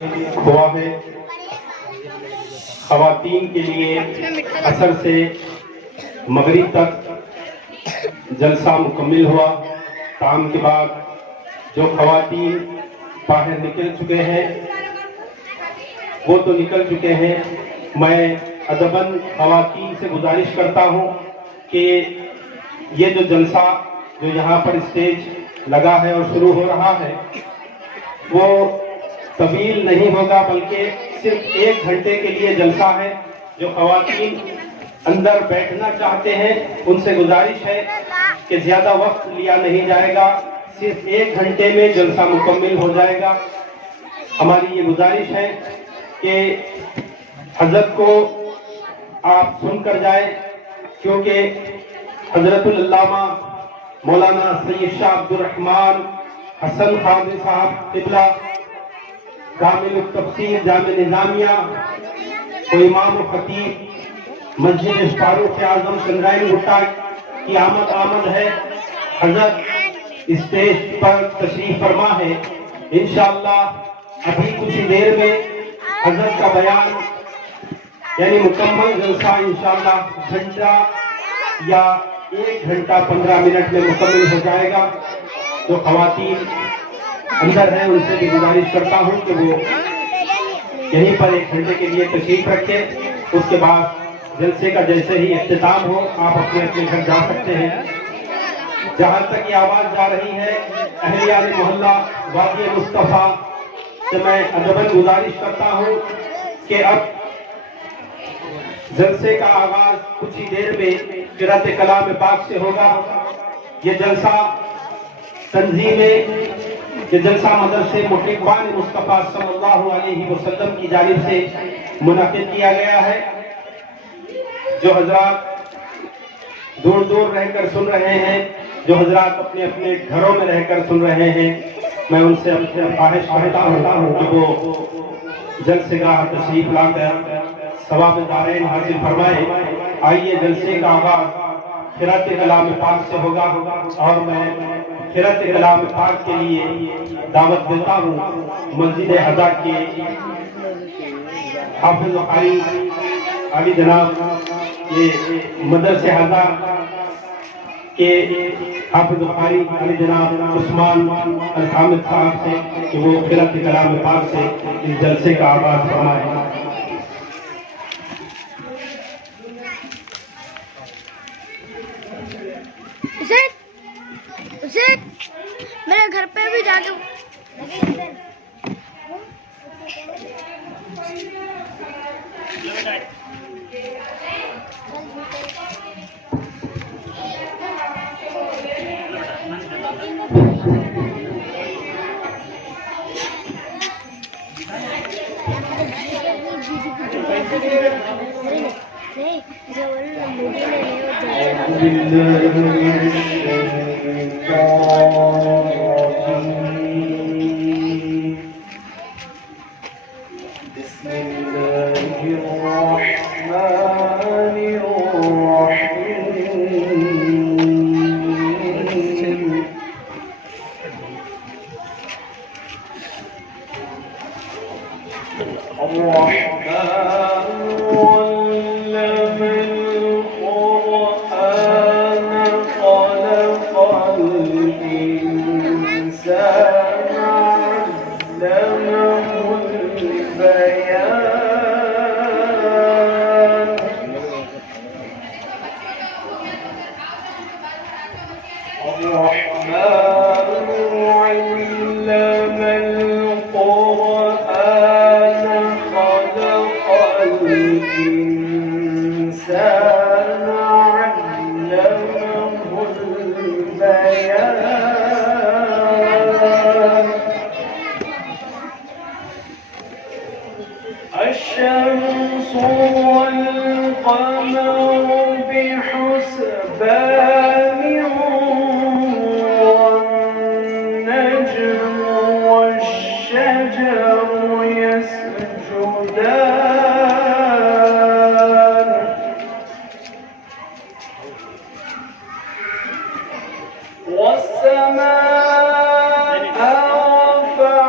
ہوا ہے۔ خواتین کے لیے عصر سے مغرب تک جلسہ مکمل ہوا۔ کام کے بعد جو خواتین باہر نکل چکے ہیں وہ تو نکل چکے ہیں، میں ادباً خواتین سے گزارش کرتا ہوں کہ یہ جو جلسہ جو یہاں پر اسٹیج لگا ہے اور شروع ہو رہا ہے وہ طویل نہیں ہوگا، بلکہ صرف 1 گھنٹے کے لیے جلسہ ہے۔ جو خواتین اندر بیٹھنا چاہتے ہیں ان سے گزارش ہے کہ زیادہ وقت لیا نہیں جائے گا، صرف 1 گھنٹے میں جلسہ مکمل ہو جائے گا۔ ہماری یہ گزارش ہے کہ حضرت کو آپ سن کر جائیں، کیونکہ حضرت العلامہ مولانا سید شاہ عبد الرحمن حسن قادری صاحب قبلہ کامل التفسیر جامع نظامیہ و امام و خطیب مسجد فاروق اعظم سنگرائن گٹا کی آمد ہے۔ حضرت اسٹیج پر تشریف فرما ہے۔ انشاءاللہ ابھی کچھ ہی دیر میں حضرت کا بیان یعنی مکمل جلسہ انشاءاللہ گھنٹہ یا 1 گھنٹہ 15 منٹ میں مکمل ہو جائے گا۔ جو خواتین اندر ہیں ان سے بھی گزارش کرتا ہوں کہ وہ یہیں پر 1 گھنٹے کے لیے تشریف رکھیں۔ اس کے بعد جلسے کا جیسے ہی اختتام ہو آپ اپنے اپنے گھر جا سکتے ہیں۔ جہاں تک یہ آواز جا رہی ہے اہلیان محلہ وادی مصطفیٰ سے میں ادباً گزارش کرتا ہوں کہ اب جلسے کا آغاز کچھ ہی دیر میں قرأت کلام پاک سے ہوگا۔ یہ جلسہ یہ جلسہ مدرسے محبان مصطفیٰ صلی اللہ علیہ وسلم کی جانب سے منعقد کیا گیا ہے۔ جو حضرات دور دور رہ کر سن رہے ہیں، جو حضرات اپنے اپنے گھروں میں رہ کر سن رہے ہیں، میں ان سے اپنے خواہش کرتا ہوں کہ وہ جلسے گاہ تشریف لا کر ثواب دارین حاصل فرمائیں۔ آئیے جلسے کا آغاز قرأت کلام پاک سے ہوگا اور میں قرأت کلام پاک کے لیے دعوت دیتا ہوں مسجد حضا کے حافظ قاری علی جناب یہ مدرسے حضا کے حافظ قاری علی جناب عثمان الحامد صاحب سے کہ وہ قرأت کلام پاک سے اس جلسے کا آغاز فرمائیں۔ میرے گھر پہ بھی جا کے بسم اللہ الرحمن الرحیم۔ الشمس والقمر بحسبان والنجم والشجر يسجدان والسماء رفعها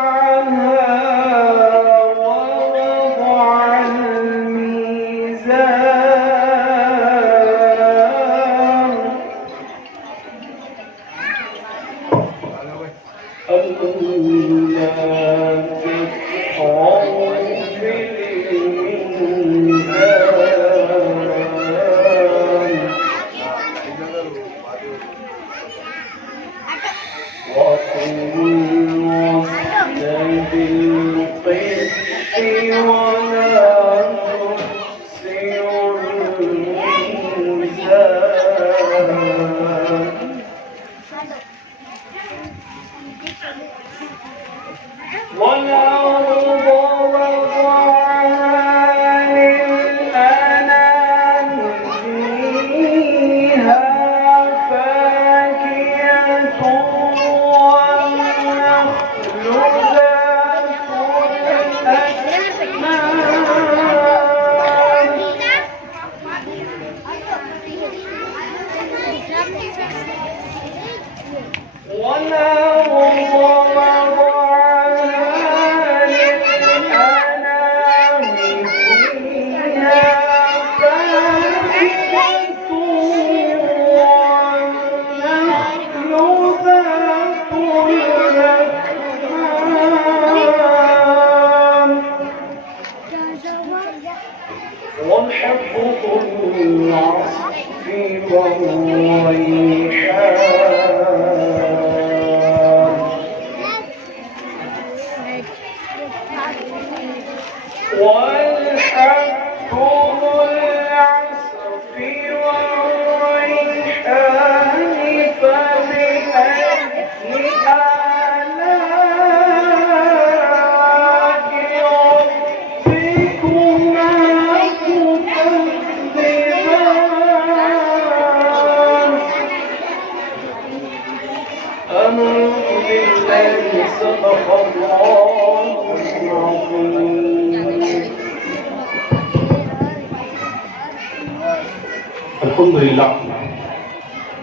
الحمدللہ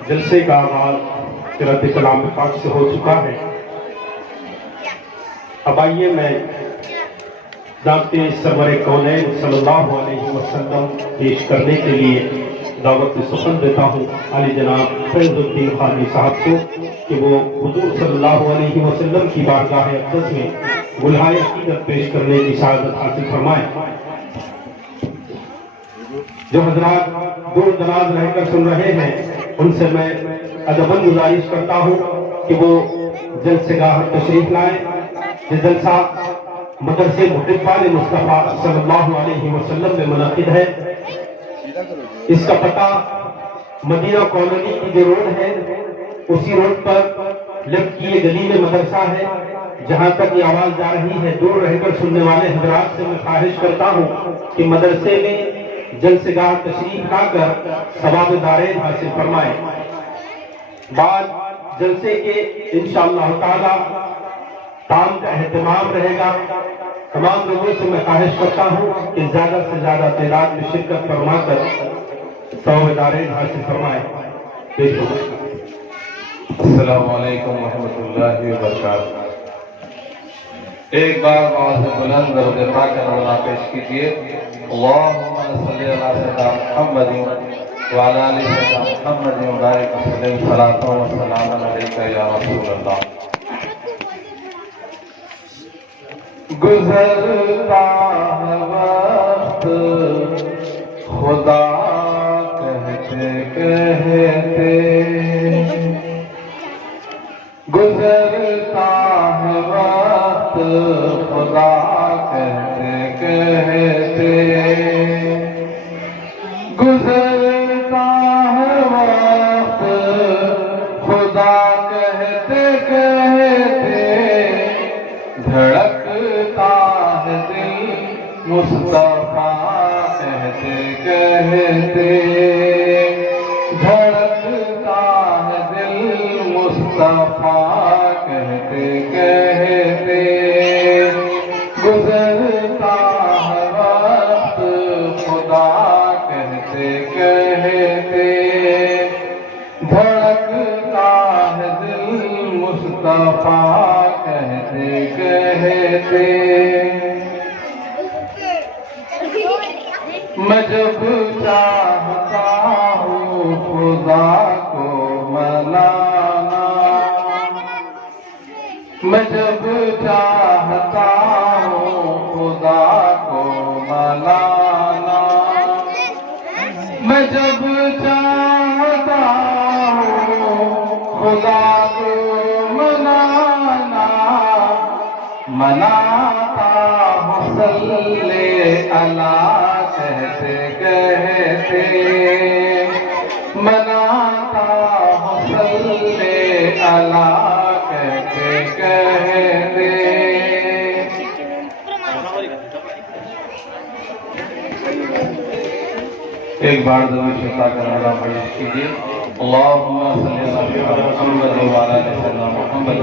جلسے کا آغاز قرأت کلام پاک سے ہو چکا ہے۔ اب آئیے میں ذات سرور کونین صلی اللہ علیہ وسلم پیش کرنے کے لیے دعوت سخن دیتا ہوں علی جناب فیض الدین خانی صاحب کو کہ وہ حضور صلی اللہ علیہ وسلم کی بارگاہ اقدس میں گلہائے عقیدت پیش کرنے کی سعادت حاصل فرمائیں۔ جو حضرات دور دراز رہ کر سن رہے ہیں ان سے میں ادباً گزارش کرتا ہوں کہ وہ جلسے گاہ تشریف لائیں۔ یہ جلسہ مدرسے محبان مصطفیٰ صلی اللہ علیہ وسلم میں منعقد ہے۔ اس کا پتہ مدینہ کالونی کی جو روڈ ہے اسی روڈ پر لیفٹ کی یہ گلی میں مدرسہ ہے۔ جہاں تک یہ آواز جا رہی ہے دور رہ کر سننے والے حضرات سے میں خواہش کرتا ہوں کہ مدرسے میں جلسے گاہ تشریف لا کر ثواب دارین حاصل فرمائیں۔ بعد جلسے کے انشاءاللہ تعالی تام کا اہتمام رہے گا۔ تمام لوگوں سے میں خواہش کرتا ہوں کہ زیادہ سے زیادہ تعداد میں شرکت فرما کر ثواب دارین حاصل فرمائیں۔ السلام علیکم ورحمۃ اللہ وبرکاتہ۔ ایک بار آواز بلند اور دفاع کا نغمہ پیش کیجیے۔ اللہم صلی علی سیدنا محمد وعلی آل سیدنا محمد وبارک وسلم صلاۃ و سلام علیک یا رسول اللہ۔ گزرتا ہے وقت خدا کہتے کہتے، گزرتا ہے وقت خدا کہتے کہتے، گزرتا ہے وقت خدا کہتے کہتے، دھڑکتا ہے دل مصطفیٰ کہتے کہتے، دھڑکتا ہے دل مصطفیٰ کہتے کہتے، گزرتا ہے وقت خدا کہتے کہتے، دھڑکتا ہے دل مصطفیٰ کہتے کہتے۔ میں جب چاہتا ہوں خدا کو منانا، میں جب چاہتا ہوں خدا کو منانا، میں جب چاہتا ہوں خدا کو منانا، مناتا ہوں اللہ کہتے کہتے مناتا ہوں صلی اللہ کہتے کہتے. ایک بار درود شفا کرنے والا پڑھ کیجیے. اللہم صلی اللہ علیہ محمد وعلی آل سیدنا محمد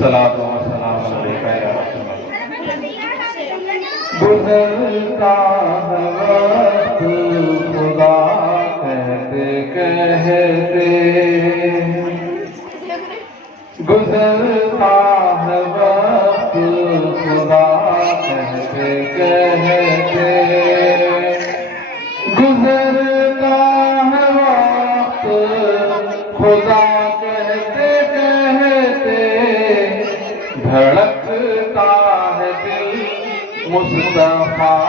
صلاۃ و سلام علیک یا رسول اللہ. گزرتا ہے وقت خدا کہتے کہتے گزرتا ہے وقت خدا کہتے کہتے گزرتا ہے وقت خدا کہتے کہتے دھڑکتا ہے دل مصطفیٰ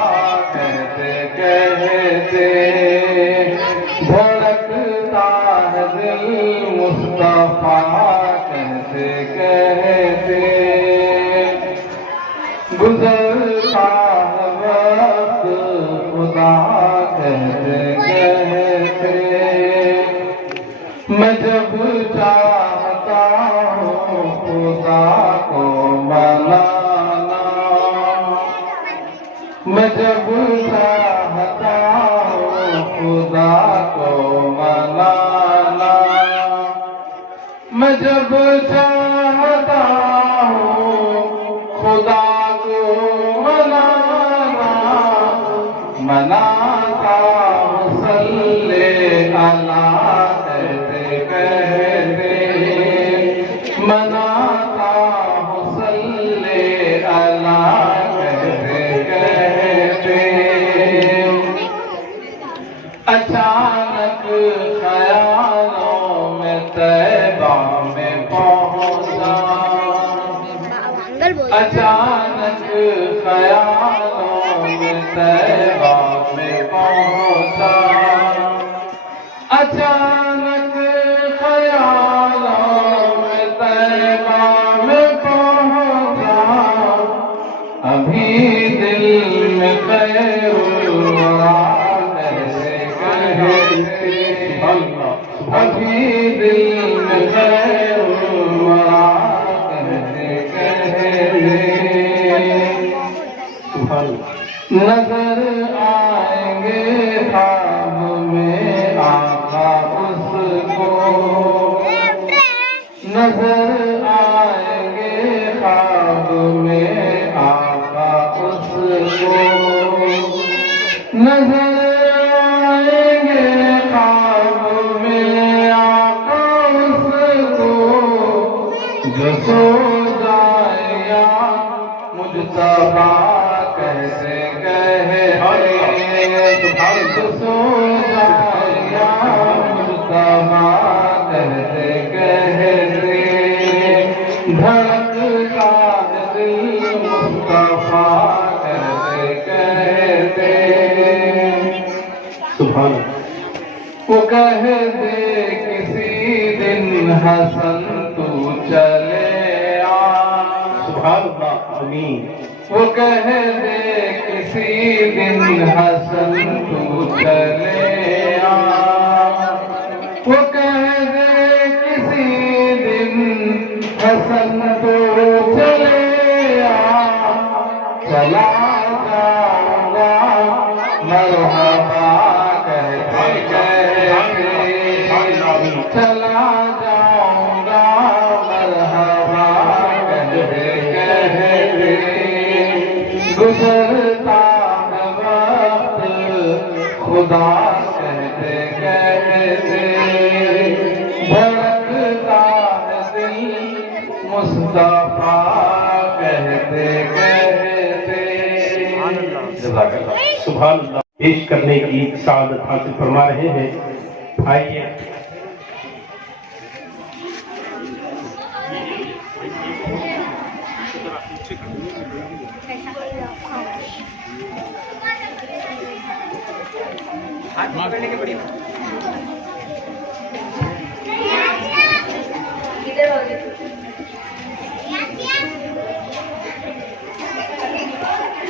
کہتے کہتے دھڑکتا ہے دل مصطفیٰ کہتے کہتے گزرتا ہے وقت خدا کہتے کہتے. میں جب چاہتا ہوں خدا کو منانا میں جب چاہتا ہوں خدا کو منانا میں جب چاہتا ہوں خدا کو منانا مناتا ہوں صلی اللہ کہتے کہتے مناتا ہوں صلی اللہ کہتے کہتے. اچانک خیالوں میں طیبہ میں پہنچا اچانک خیالوں میں طیبہ میں پہنچا اچانک خیالوں میں طیبہ میں پہنچا. ابھی دل میں خیر الورا کہتے کہتے ابھی دل میں خیر الورا کہتے کہتے نظر آئیں گے خواب میں آقا اس کو نظر آئیں گے خواب میں آقا اس کو نظر آئیں گے خواب میں آقا اس کو جو سو جائے یا مجتبی کہتے کہتے جو سو جائے یا مجتبی کہتے کہتے دھڑکتا ہے دل مصطفیٰ کہتے کہتے. سبحان وہ کہتے کسی دن حسن تو چلے آ سبحان اللہ. آمین. وہ کہتے کسی دن حسن تو چلے آ وہ کہتے کسی دن حسن تو چلے آ چلا جاؤں گا مرحبا کہتے کہتے چلا جاؤں گا مرحبا کہتے کہتے گزرتا ہے وقت خدا کہتے کہتے دھڑکتا ہے دل مصطفیٰ کہتے کہتے. سبحان اللہ. پیش کرنے کی سعادت حاصل فرما رہے ہیں. آئیے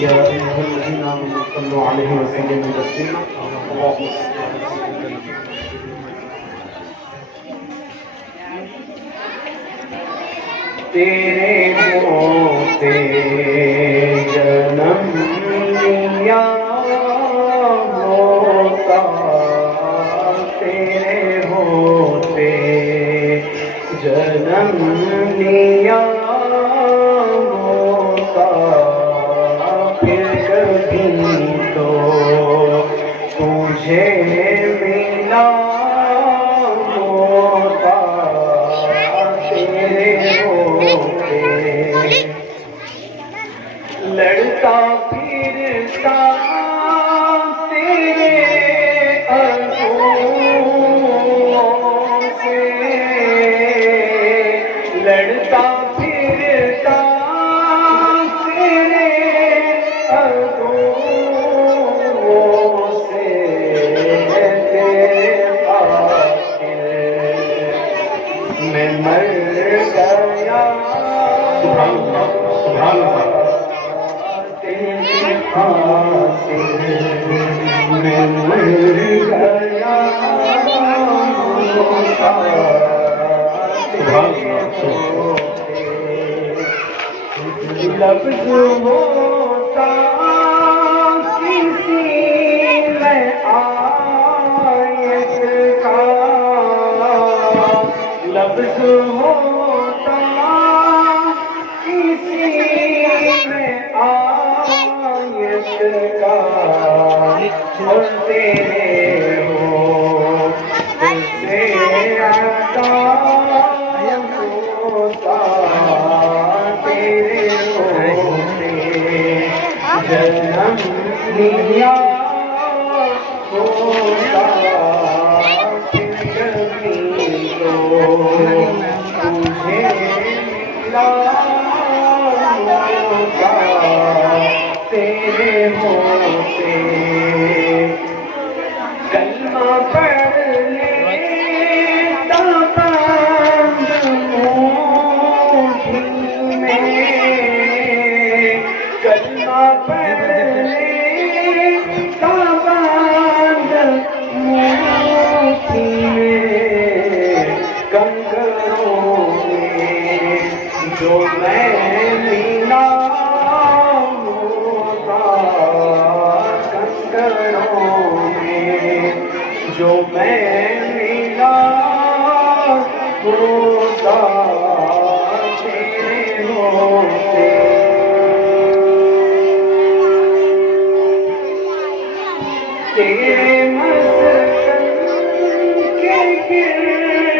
يا أيها الذين آمنوا صلوا عليه وسلموا تسليما اللهم تیرے ہوتے جنم لیا ہوتا تیرے ہوتے جنم لیا ملا ہوتا تیرے ہوتے لڑتا پھرتا تیرے ادوں سے لڑتا پھرتا تیرے ادوں لفظ ہوتا کسی میں آیت کا لفظ ہوتا کسی میں آیت کا اور تیرے ہو اسے عطا ہوتا تیرے ہوتے جنم لیا ہوتا پھر کبھی تو تجھے ملا ہوتا تیرے ہوتے کلمہ پڑھ لیتا بند مٹھی میں کلمہ پڑھ لیتا بند مٹھی میں کنکروں میں جو میں ملا جو میں ملا ہوتا تیرے ہوتے تیرے مسکن کے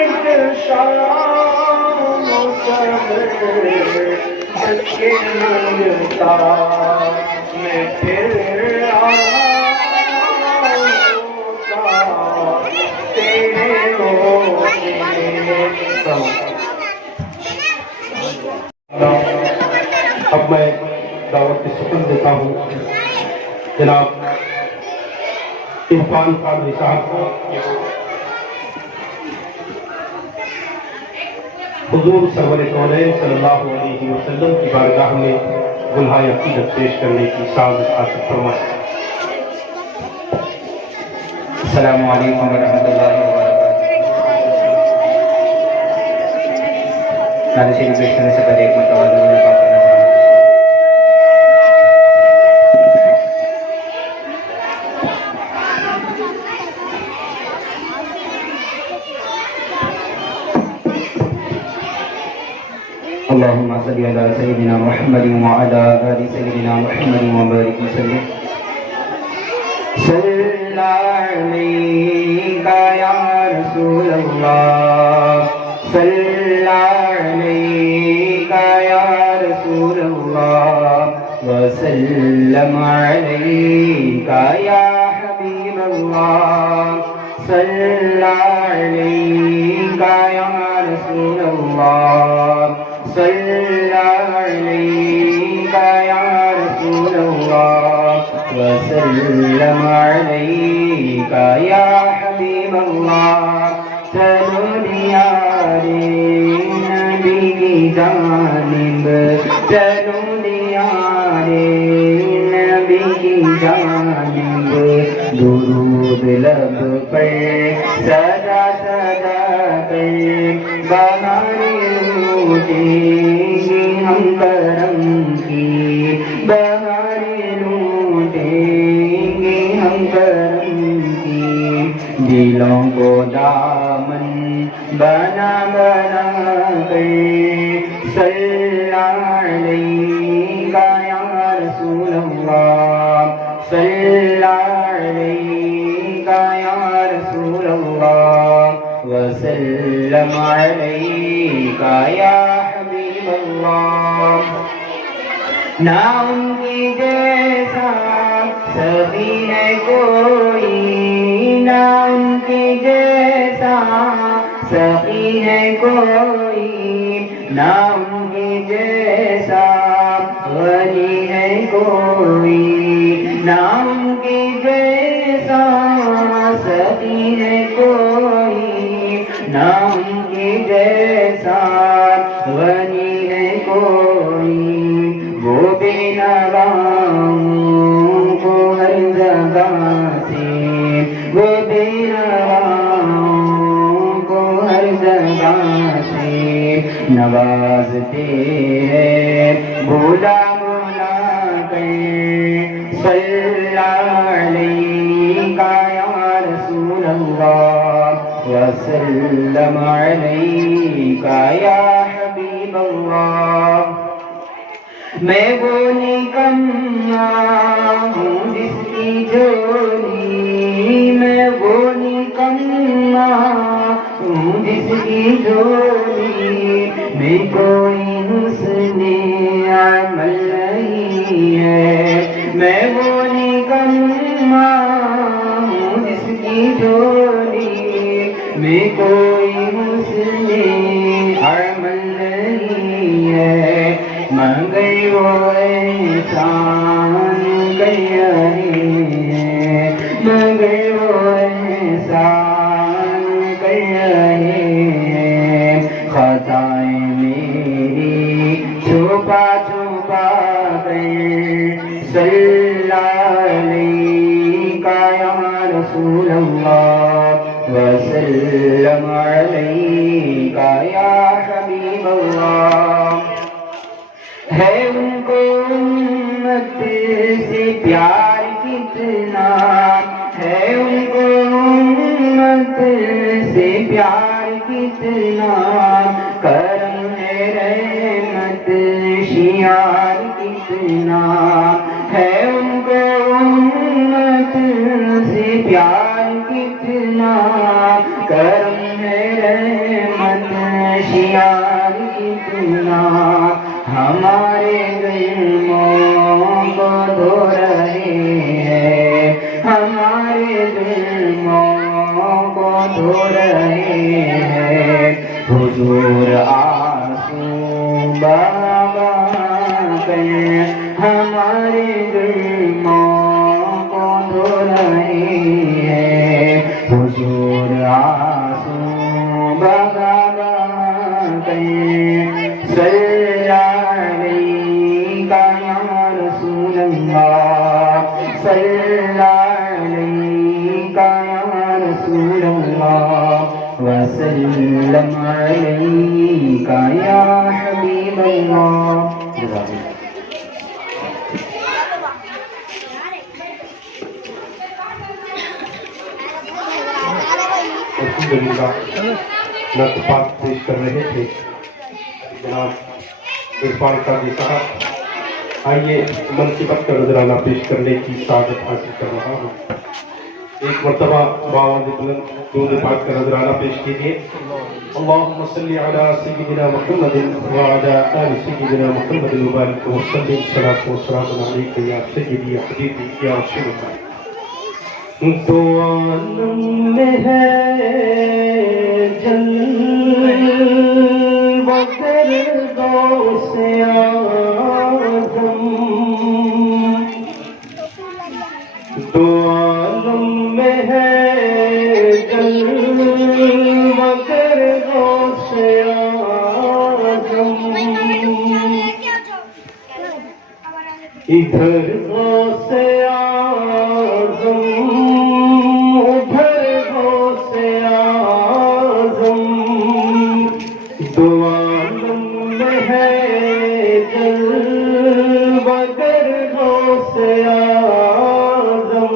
گرد شام و صبر بن کے منگتا میں پھر اب میں دعوت کی سکون دیتا ہوں جناب عرفان قادری صاحب کو حضور سرور کونین صلی اللہ علیہ وسلم کی بارگاہ میں گلہائے عقیدت پیش کرنے کی سعادت حاصل فرمائیں۔ السلام علیکم ورحمۃ اللہ وبرکاتہ۔ نعت شریف پیش کرنے سے پہلے ایک مرتبہ درود پاک پڑھنا چاہوں گا۔ اللهم صل على سيدنا محمد وعلى آل سيدنا محمد وبارك وسلم۔ صلی علیک یا رسول اللہ، صلی علیک یا رسول اللہ، وسلم علیک یا حبیب اللہ، صلی علیک یا رسول اللہ، صلی علیک یا رسول اللہ، وسلم علیک یا حبیب اللہ۔ چلو دیارے نبی کی جانب، چلو دیارے نبی کی جانب، درود لب پر سدا سدا کر بہاریں لوٹیں گے ہم کرم کی، بہاریں لوٹیں گے ہم کرم کی، دلوں کو دامن بنا بنا کر صلی علیک یا رسول اللہ، صلی علیک یا رسول اللہ، وسلم علیک یا حبیب اللہ۔ نہ ان کی جیسا سبھی ہے کوئی، نہ ان کی جیسا سبھی ہے کوئی، نہ ان کی جیسا ولی ہے کوئی، نہ ان کی جیسا سبھی ہے کوئی، نہ ان کی جیسا ولی ہے کوئی، وہ بے نواؤں کو ہر جگہ سے، وہ بے نواؤں کو ہر جگہ سے نوازتے ہیں بولا بولا کر، صلی علیک یا رسول اللہ، وسلم علیک یا حبیب اللہ۔ میں وہ نکما ہوں جس کی جولی، میں وہ نکما ہوں جس کی جولی، میں کوئی حسن عمل نہیں ہے، میں وہ نکما ہوں جس کی جولی، میں کوئی حسن عمل نہیں ہے، مگر وہ احسان کر رہے ہیں، مگر وہ احسان کر رہے ہیں، خطائیں میری چھپا چھپا کر، صلی علیک یا رسول اللہ، وسلم علیک یا حبیب اللہ۔ ہے ان کو امت سے پیار کتنا، ہے ان کو امت سے پیار کتنا، کرم ہے رحمت شیار کتنا، ہے ان کو امت سے پیار کتنا، کرم ہے رحمت شیار کتنا، ہمارے ظلموں کو دھو رہے ہیں، ہمارے ظلموں کو دھو رہے ہیں، حضور آنسو بہا کر ہمارے ظلموں کو دھو رہے ہیں، حضور آنسو بہا کر صلی علیک یا رسول اللہ، صلی علیک یا رسول اللہ، وسلم علیک یا اللہ. الحمدللہ نعت پاک پیش کر رہے تھے جناب عرفان قاضی صاحب. آئیے منصبت کا نذرانہ پیش کرنے کی سعادت حاصل کر رہا ہوں. ایک مرتبہ باواز بلند درود پاک کا نذرانہ پیش کیجیے. اللہم صلی علی سیدنا محمد وعلی آل سیدنا محمد مبارک وسلم. الصلاۃ والسلام علیک یا سیدی یا حبیبی یا رسول اللہ. تو عالم میں ہے جلوہ فردوس اعظم. تو عالم میں ہے جلوہ فردوس اعظم. ادھر غوث اعظم ادھر غوث اعظم. دو عالم میں ہے جلوہ گر غوث اعظم.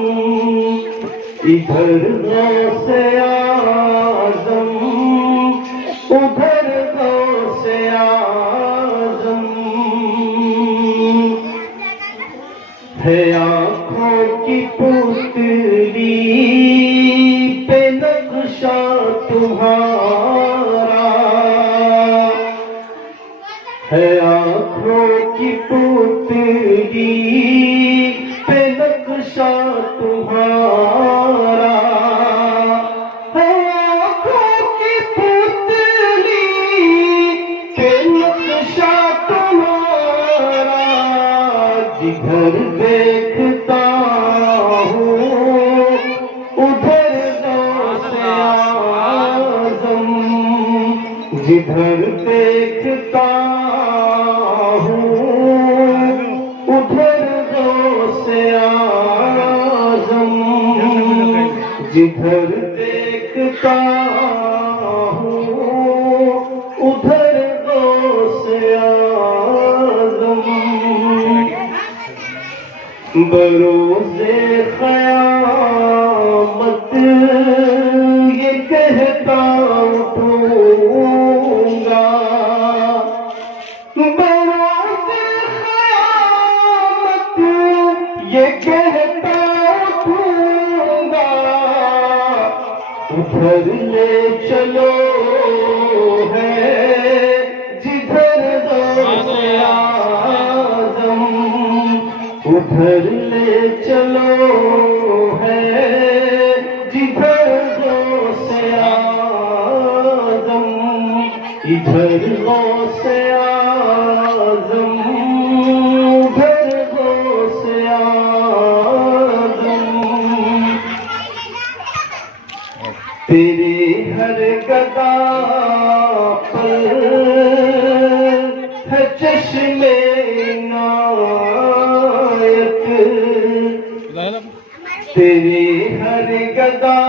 ادھر غوث اعظم ادھر غوث اعظم. ہے آنکھوں کی پتلی پہ نقشہ تمہارا. ہے آنکھوں کی پتلی پہ نقشہ تمہارا. ہے آنکھوں کی پتلی پہ نقشہ تمہارا. جدھر دیکھتا ہوں ادھر غوث اعظم. جدھر دیکھتا ہوں ادھر غوث اعظم. جدھر دیکھتا ہوں ادھر غوث اعظم. بروز قیامت یہ کہتا اٹھوں گا. بروز قیامت یہ کہتا اٹھوں گا. ادھر لے چلو ہے جدھر غوث اعظم. ادھر لے چلو ہے جدھر غوث اعظم. ادھر غوث اعظم ادھر غوث اعظم. تیرے ہر گدا پر ہے چشم عنایت. تیرے ہر گدا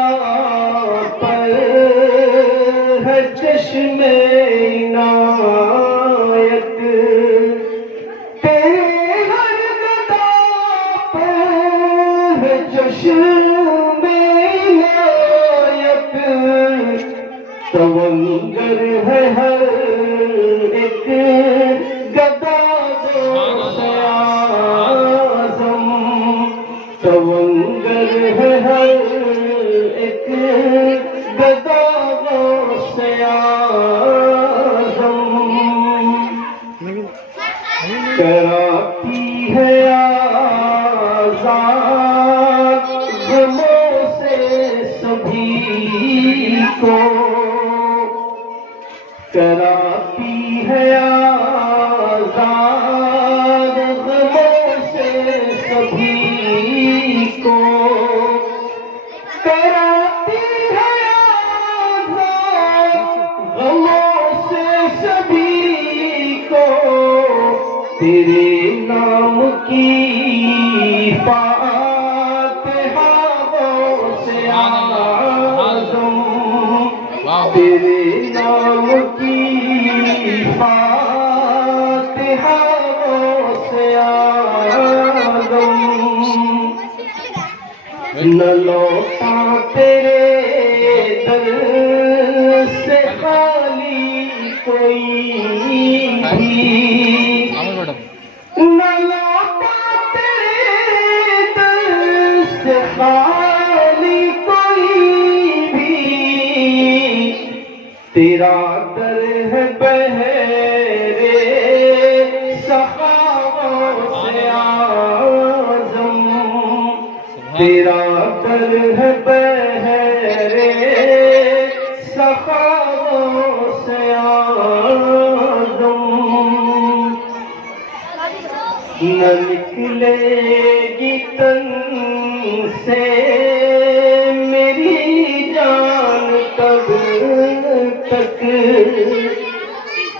پر ہے چشم عنایت. تیرے ہر گدا پر ہے چشم عنایت. سونگر ہے ہر ایک گدا غوث اعظم. سونگر ہے ہر ایک گدا غوث اعظم. کراتی ہے آزاد غموں سے سبھی کو. کراتی ہے آزاد غموں سے سبھی کو. کراتی ہے آزاد غموں سے سبھی کو. تیرے نام کی فاتحہ غوث اعظم. تیرے نام کی فاتحہ نہ لوٹا تیرے در سے خالی کوئی بھی، نہ لوٹا تیرے در سے خالی کوئی بھی، تیرا در ہے بہرے سخاووں سے اعظم، تیرا در ہے بہرے سخاووں سے اعظم، نہ نکلے گی تن سے میری جان تب تک،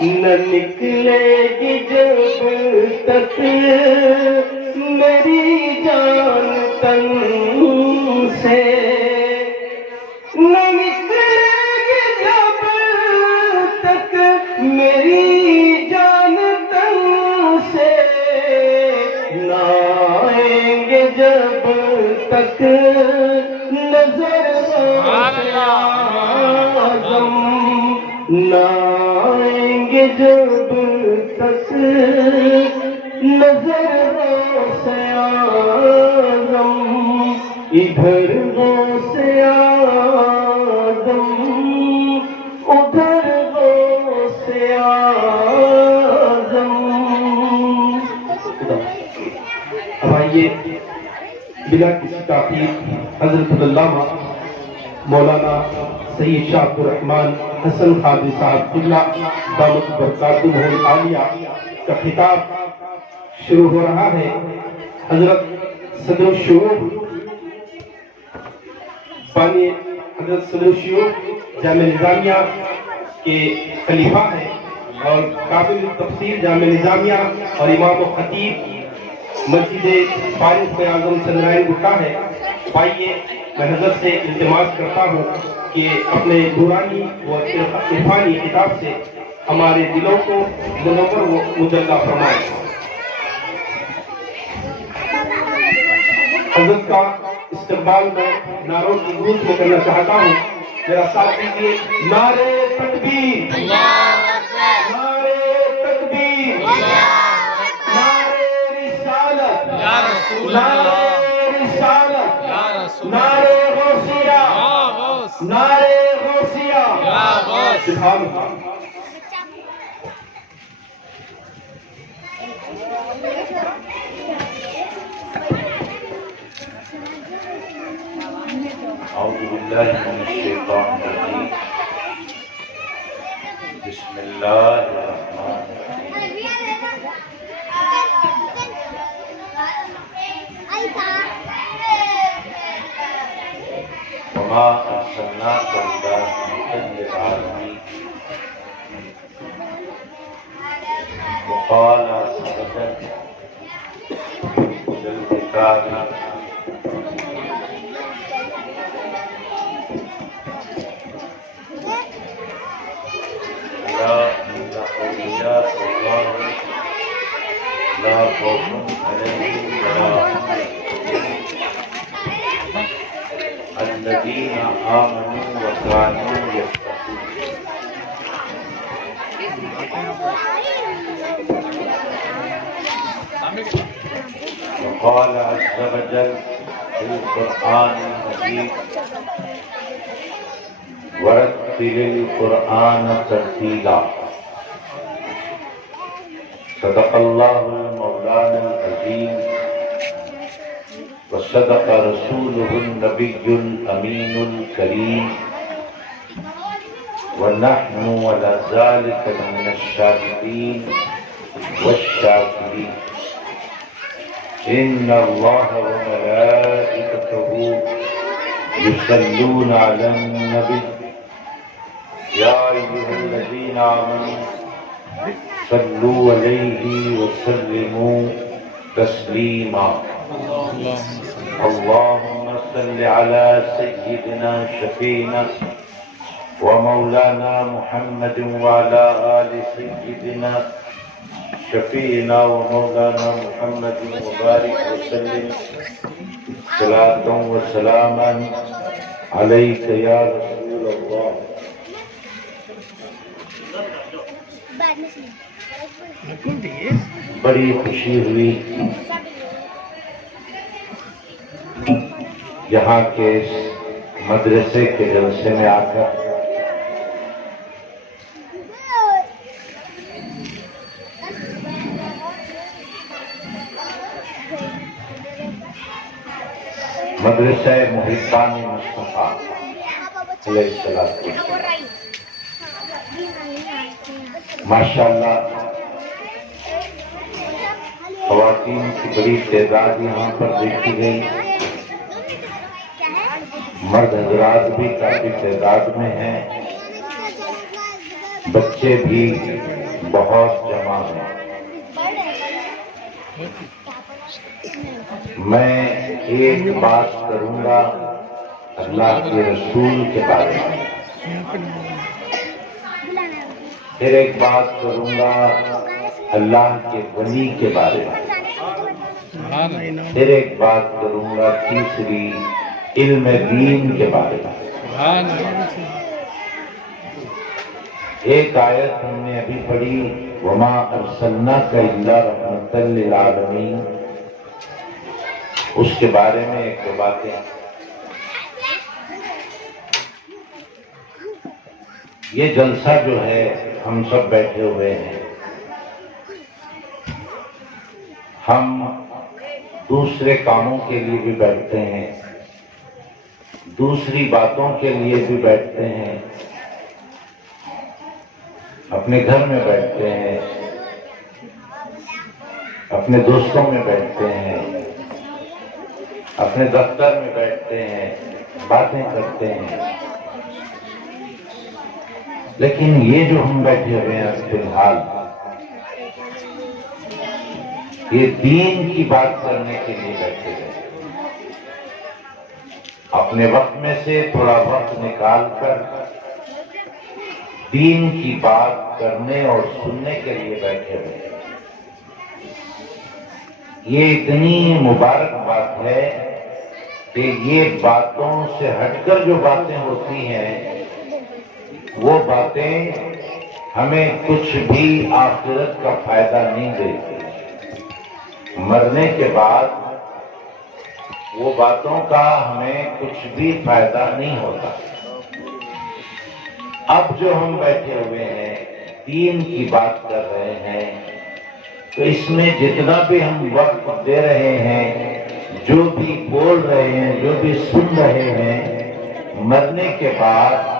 نہ نکلے گی جب تک میری جان تن سے، نہ نکلے گی جب تک میری جان تن سے، نہ آئیں گے جب تک نظر اعظم، نہ آئیں گے جب تک نظر سے اعظم، ادھر سے اعظم ادھر سے اعظم۔ اب آئیے بلا کسی تاخیر حضرت علامہ مولانا سید شاہ عبد الرحمن حسن قادری صاحب قبلہ دامت برکاتہ العالیہ کا خطاب شروع ہو رہا ہے۔ حضرت صدر الشیوخ بانی حضرت صدر الشیوخ جامع نظامیہ کے خلیفہ ہیں اور قابل تفسیر جامع نظامیہ اور امام و خطیب مسجد فاروق اعظم سنرائن گٹا ہے۔ آئیے میں حضرت سے التماس کرتا ہوں کہ اپنے نورانی و عرفانی کتاب سے ہمارے دلوں کو منور و مجلہ فرمائے۔ حضرت کا استقبال میں نعروں کی گونج میں کرنا چاہتا ہوں۔ میرا ساتھ دیجیے، نعرے تکبیر، نعرے تکبیر، نعرے رسالت، نعرے رسالت، نعرے غوثیہ، نعرے غوثیہ، سبحان اللہ۔ اعوذ باللہ من الشیطان الرجیم، بسم اللہ الرحمن الرحیم، وما ارسلناک الا رحمۃ للعالمین، وقال عز وجل فی الکتاب أولياء الله لا خوف عليهم ولا هم يحزنون الذين آمنوا وكانوا يتقون۔ وقال عز وجل في القرآن المجيد ورتل القرآن ترتیلا۔ صدق اللہ المولانا العظیم وصدق رسولہ النبی الامین الکریم، ونحن على ذلك من الشاهدين والشاكرين۔ ان اللہ وملائکته يصلون على النبي يا أيها الذين آمنوا صلوا عليه وسلموا تسليما۔ اللهم صل على سيدنا شفينا ومولانا محمد وعلى آل سيدنا شفينا ومولانا محمد وبارك وسلم صلاة وسلاما عليك يا رسول الله. بڑی خوشی ہوئی یہاں کے مدرسے کے جلسے میں آ کر. مدرسہ محبان مصطفیٰ علیہ السلام. ماشاءاللہ خواتین کی بڑی تعداد یہاں پر دیکھی گئی. مرد حضرات بھی کافی تعداد میں ہیں. بچے بھی بہت جمع ہیں. میں ایک بات کروں گا اللہ کے رسول کے بارے میں، پھر ایک بات کروں گا اللہ کے ولی کے بارے میں، پھر ایک بات کروں گا تیسری علم دین کے بارے میں. ایک آیت ہم نے ابھی پڑھی وما ارسلناک الا رحمۃ للعالمین، اس کے بارے میں ایک دو باتیں. یہ جلسہ جو ہے ہم سب بیٹھے ہوئے ہیں، ہم دوسرے کاموں کے لیے بھی بیٹھتے ہیں، دوسری باتوں کے لیے بھی بیٹھتے ہیں، اپنے گھر میں بیٹھتے ہیں، اپنے دوستوں میں بیٹھتے ہیں، اپنے دفتر میں بیٹھتے ہیں، باتیں کرتے ہیں. لیکن یہ جو ہم بیٹھے ہوئے ہیں فی الحال، یہ دین کی بات کرنے کے لیے بیٹھے ہوئے ہیں. اپنے وقت میں سے تھوڑا وقت نکال کر دین کی بات کرنے اور سننے کے لیے بیٹھے ہوئے ہیں. یہ اتنی مبارک بات ہے کہ یہ باتوں سے ہٹ کر جو باتیں ہوتی ہیں وہ باتیں ہمیں کچھ بھی آخرت کا فائدہ نہیں دیتی. مرنے کے بعد وہ باتوں کا ہمیں کچھ بھی فائدہ نہیں ہوتا. اب جو ہم بیٹھے ہوئے ہیں دین کی بات کر رہے ہیں، تو اس میں جتنا بھی ہم وقت دے رہے ہیں، جو بھی بول رہے ہیں، جو بھی سن رہے ہیں، مرنے کے بعد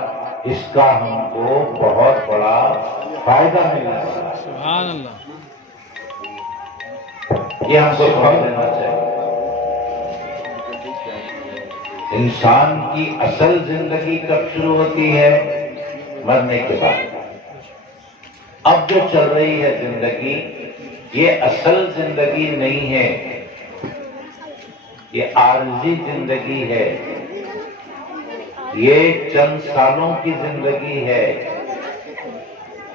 اس کا ہم کو بہت بڑا فائدہ ملنا ہے. سبحان اللہ. یہ ہم کو سمجھ لینا چاہیے. انسان کی اصل زندگی کب شروع ہوتی ہے؟ مرنے کے بعد. اب جو چل رہی ہے زندگی، یہ اصل زندگی نہیں ہے، یہ عارضی زندگی ہے، یہ چند سالوں کی زندگی ہے.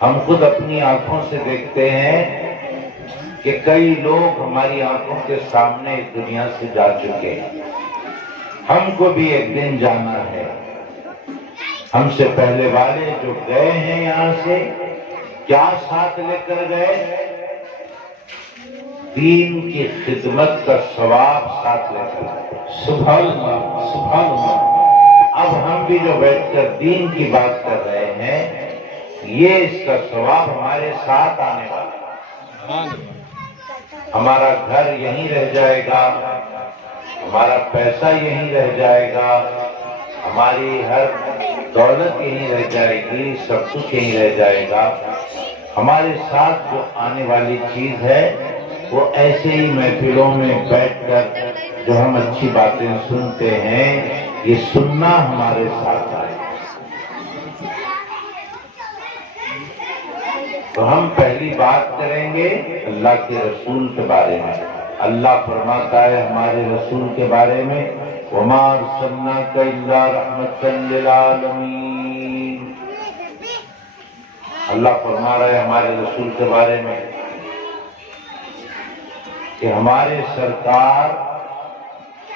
ہم خود اپنی آنکھوں سے دیکھتے ہیں کہ کئی لوگ ہماری آنکھوں کے سامنے اس دنیا سے جا چکے ہیں. ہم کو بھی ایک دن جانا ہے. ہم سے پہلے والے جو گئے ہیں یہاں سے، کیا ساتھ لے کر گئے؟ دین کی خدمت کا ثواب ساتھ لے کر گئے. سبحان اللہ، سبحان اللہ. اب ہم بھی جو بیٹھ کر دین کی بات کر رہے ہیں، یہ اس کا ثواب ہمارے ساتھ آنے والا ہے. ہمارا گھر یہیں رہ جائے گا، ہمارا پیسہ یہیں رہ جائے گا، ہماری ہر دولت یہیں رہ جائے گی، سب کچھ یہیں رہ جائے گا. ہمارے ساتھ جو آنے والی چیز ہے وہ ایسے ہی محفلوں میں بیٹھ کر جو ہم اچھی باتیں سنتے ہیں، یہ سننا ہمارے ساتھ آئے. تو ہم پہلی بات کریں گے اللہ کے رسول کے بارے میں. اللہ فرماتا ہے ہمارے رسول کے بارے میں وما ارسلناک الا رحمۃ للعالمین. اللہ فرما رہا ہے ہمارے رسول کے بارے میں کہ ہمارے سرکار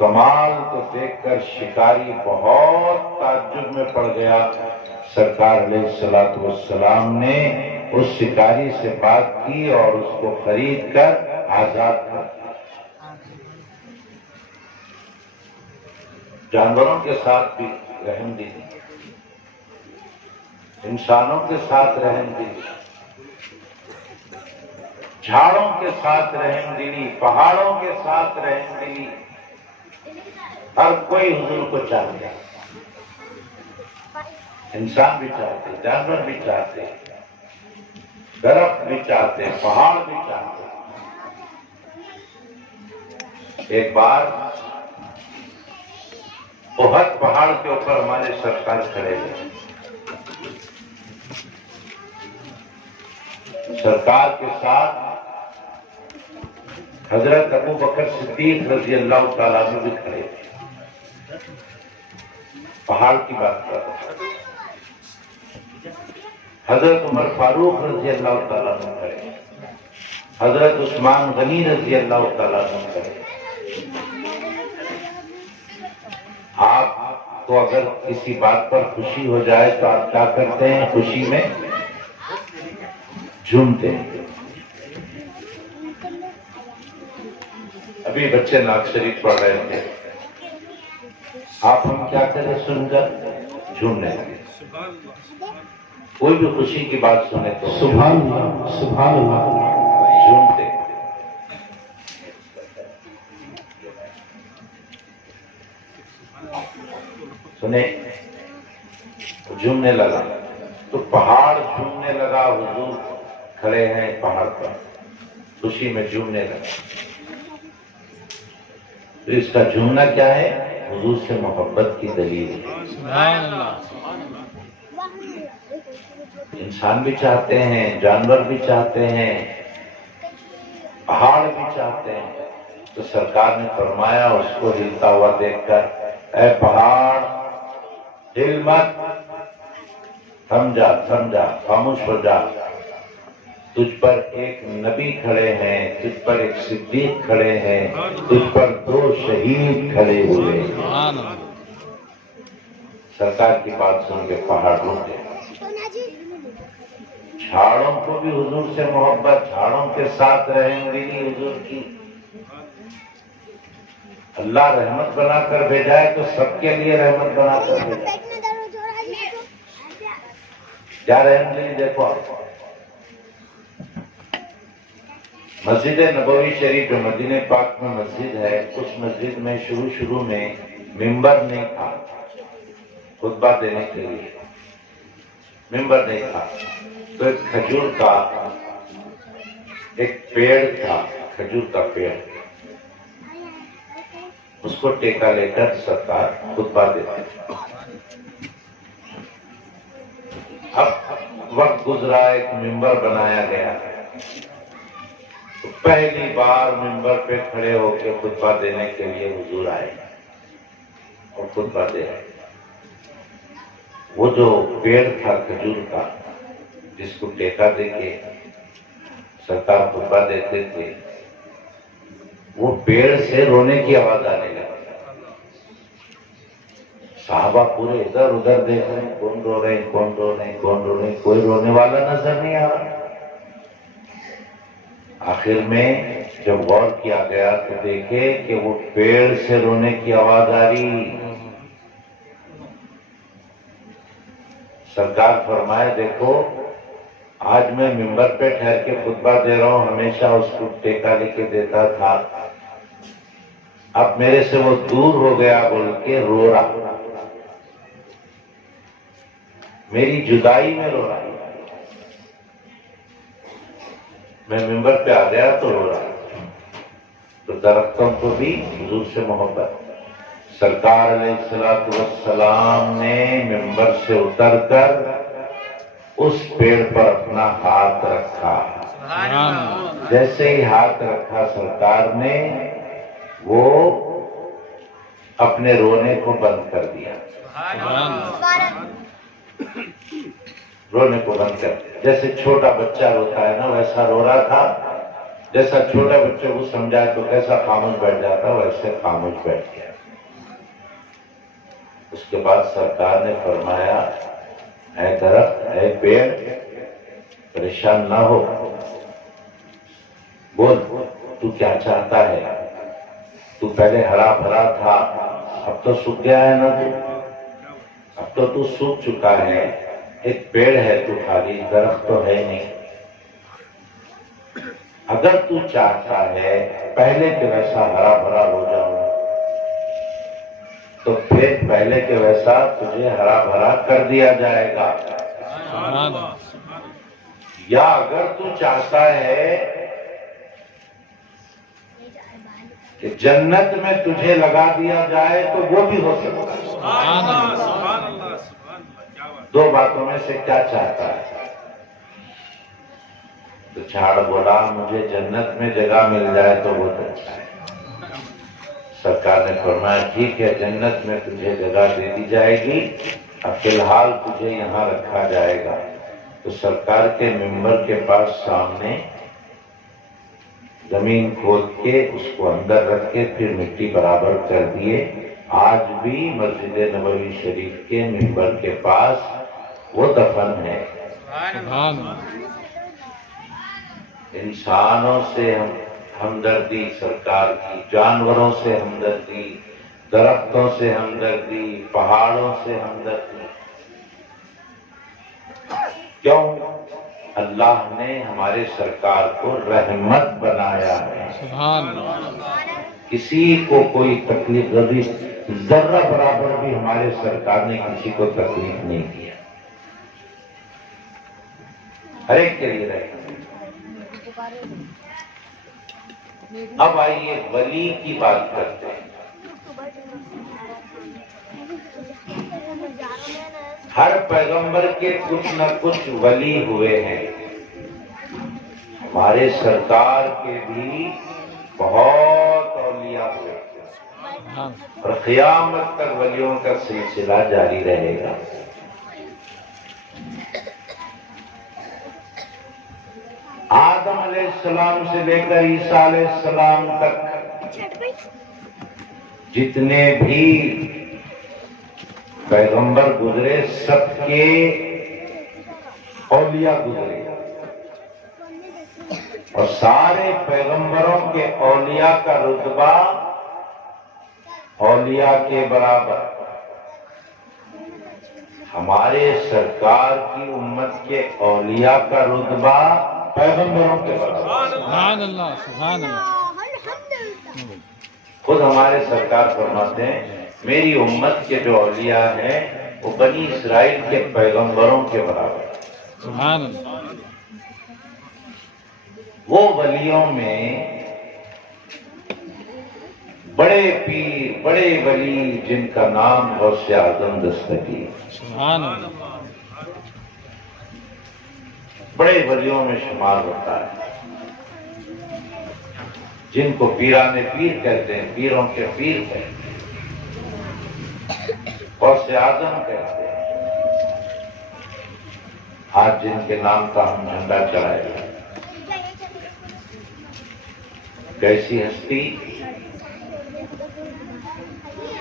کمال کو دیکھ کر شکاری بہت تعجب میں پڑ گیا. سرکار علیہ الصلوۃ والسلام نے اس شکاری سے بات کی اور اس کو خرید کر آزاد کر دیا. جانوروں کے ساتھ بھی رحم دلی، انسانوں کے ساتھ رحم دلی، جھاڑوں کے ساتھ رحم دلی، پہاڑوں کے ساتھ رحم دلی. ہر کوئی حضور کو چاہتے ہیں، انسان بھی چاہتے، جانور بھی چاہتے، درخت بھی چاہتے، پہاڑ بھی چاہتے. ایک بار احد پہاڑ کے اوپر ہمارے سرکار کھڑے ہوئے. سرکار کے ساتھ حضرت ابو بکر صدیق رضی اللہ تعالیٰ عنہ بھی کھڑے تھے. پہاڑ کی بات کر رہے ہیں. حضرت عمر فاروق رضی اللہ تعالیٰ عنہ کھڑے، حضرت عثمان غنی رضی اللہ تعالیٰ عنہ کھڑے. آپ کو اگر کسی بات پر خوشی ہو جائے تو آپ کیا کرتے ہیں؟ خوشی میں جھومتے ہیں. ابھی بچے نعت شریف پڑھ رہے تھے، آپ ہم کیا کریں؟ سن کر جھومنے لگے. کوئی بھی خوشی کی بات سنے تو سبحان اللہ سبحان اللہ جھومتے. سنے جھومنے لگا تو پہاڑ جھومنے لگا. حضور کھڑے ہیں پہاڑ پر، خوشی میں جھومنے لگا. تو اس کا جھومنا کیا ہے؟ حضور سے محبت کی دلیل ہے. انسان بھی چاہتے ہیں، جانور بھی چاہتے ہیں، پہاڑ بھی چاہتے ہیں. تو سرکار نے فرمایا اس کو ہلتا ہوا دیکھ کر، اے پہاڑ ہل مت، تھم جا تھم جا، خاموش ہو جا. تجھ پر ایک نبی کھڑے ہیں، تجھ پر ایک صدیق کھڑے ہیں، تجھ پر 2 شہید کھڑے ہوئے. سرکار کی بات سن کے پہاڑ رک گئے. جھاڑوں کو بھی حضور سے محبت، جھاڑوں کے ساتھ رحم دلی حضور کی. اللہ رحمت بنا کر بھیجا ہے تو سب کے لیے رحمت بنا کر بھیجا. کیا رحم دلی دیکھو آپ. مسجد نبوی شریف جو مدینہ پاک میں مسجد ہے، اس مسجد میں شروع میں ممبر نہیں تھا خطبہ دینے کے لیے. ممبر نہیں تھا تو ایک کھجور کا ایک پیڑ تھا، کھجور کا پیڑ، اس کو ٹیکا لے کر سرکار خطبہ دیتے. اب وقت گزرا، ایک ممبر بنایا گیا. تو پہلی بار ممبر پہ کھڑے ہو کے خطبہ دینے کے لیے حضور آئے اور خطبہ دے رہے. وہ جو پیڑ تھا کھجور کا جس کو ٹیکا دے کے سرکار خطبہ دیتے تھے، وہ پیڑ سے رونے کی آواز آنے لگی. صحابہ پورے ادھر ادھر دیکھ رہے ہیں، کون رو رہے ہیں، کون رو رہے ہیں، کون رو رہے ہیں. کوئی رونے والا نظر نہیں آ رہا. آخر میں جب غور کیا گیا تو دیکھے کہ وہ پیڑ سے رونے کی آواز آ رہی. سرکار فرمائے دیکھو آج میں ممبر پہ ٹھہر کے خطبہ دے رہا ہوں، ہمیشہ اس کو ٹیکا لے کے دیتا تھا، اب میرے سے وہ دور ہو گیا بول کے رو رہا، میری جدائی میں رو رہا. میں ممبر پہ آ گیا تو رو رہا. تو درختوں کو بھی حضور سے محبت. سرکار علیہ الصلوۃ والسلام نے ممبر سے اتر کر اس پیڑ پر اپنا ہاتھ رکھا. جیسے ہی ہاتھ رکھا سرکار نے، وہ اپنے رونے کو بند کر دیا. رونے کو بند کر دیا. جیسے چھوٹا بچہ روتا ہے نا، ویسا رو رہا تھا. جیسا چھوٹا بچے کو سمجھائے تو کیسا خاموش بیٹھ جاتا، ویسے خاموش بیٹھ گیا. اس کے بعد سرکار نے فرمایا اے درخت اے پیڑ پریشان نہ ہو، بول تو کیا چاہتا ہے؟ تو پہلے ہرا بھرا تھا، اب تو سوکھ گیا ہے نا، اب تو سوکھ چکا ہے، ایک پیڑ ہے تو خالی، درخت تو ہے نہیں۔ اگر تو چاہتا ہے پہلے کے ویسا ہرا بھرا ہو جاؤں تو پھر پہلے کے ویسا تجھے ہرا بھرا کر دیا جائے گا، یا اگر تو چاہتا ہے کہ جنت میں تجھے لگا دیا جائے تو وہ بھی ہو سکتا ہے۔ دو باتوں میں سے کیا چاہتا ہے؟ تو جھاڑ بولا مجھے جنت میں جگہ مل جائے تو بہت اچھا ہے۔ سرکار نے فرمایا ٹھیک ہے، جنت میں تجھے جگہ دے دی جائے گی، اب فی الحال تجھے یہاں رکھا جائے گا۔ تو سرکار کے ممبر کے پاس سامنے زمین کھود کے اس کو اندر رکھ کے پھر مٹی برابر کر دیے۔ آج بھی مسجد نبوی شریف کے ممبر کے پاس وہ دفن ہے۔ انسانوں سے ہمدردی سرکار کی، جانوروں سے ہمدردی، درختوں سے ہمدردی، پہاڑوں سے ہمدردی۔ کیوں؟ اللہ نے ہمارے سرکار کو رحمت بنایا ہے۔ کسی کو کوئی تکلیف ذرہ برابر بھی ہمارے سرکار نے کسی کو تکلیف نہیں کیا، ہر ایک کے لیے رحمت۔ اب آئیے ولی کی بات کرتے ہیں۔ ہر پیغمبر کے کچھ نہ کچھ ولی ہوئے ہیں، ہمارے سرکار کے بھی بہت اولیاء ہوئے اور قیامت تک ولیوں کا سلسلہ جاری رہے گا۔ آدم علیہ السلام سے لے کر عیسیٰ علیہ السلام تک جتنے بھی پیغمبر گزرے سب کے اولیاء گزرے، اور سارے پیغمبروں کے اولیاء کا رتبہ اولیاء کے برابر۔ ہمارے سرکار کی امت کے اولیاء کا رتبہ پیغمبروں کے برابر۔ سبحان اللہ، سبحان اللہ۔ خود ہمارے سرکار فرماتے ہیں میری امت کے جو اولیاء ہیں وہ بنی اسرائیل کے پیغمبروں کے برابر۔ سبحان اللہ۔ وہ ولیوں میں بڑے پیر، بڑے ولی جن کا نام غوث اعظم دستگیر، سبحان اللہ۔ بڑے ولیوں میں شمار ہوتا ہے، جن کو پیران پیر کہتے ہیں، پیروں کے پیر کہتے ہیں، غوث اعظم کہتے ہیں۔ آج جن کے نام کا ہم جھنڈا چڑھائے گا، کیسی ہستی؟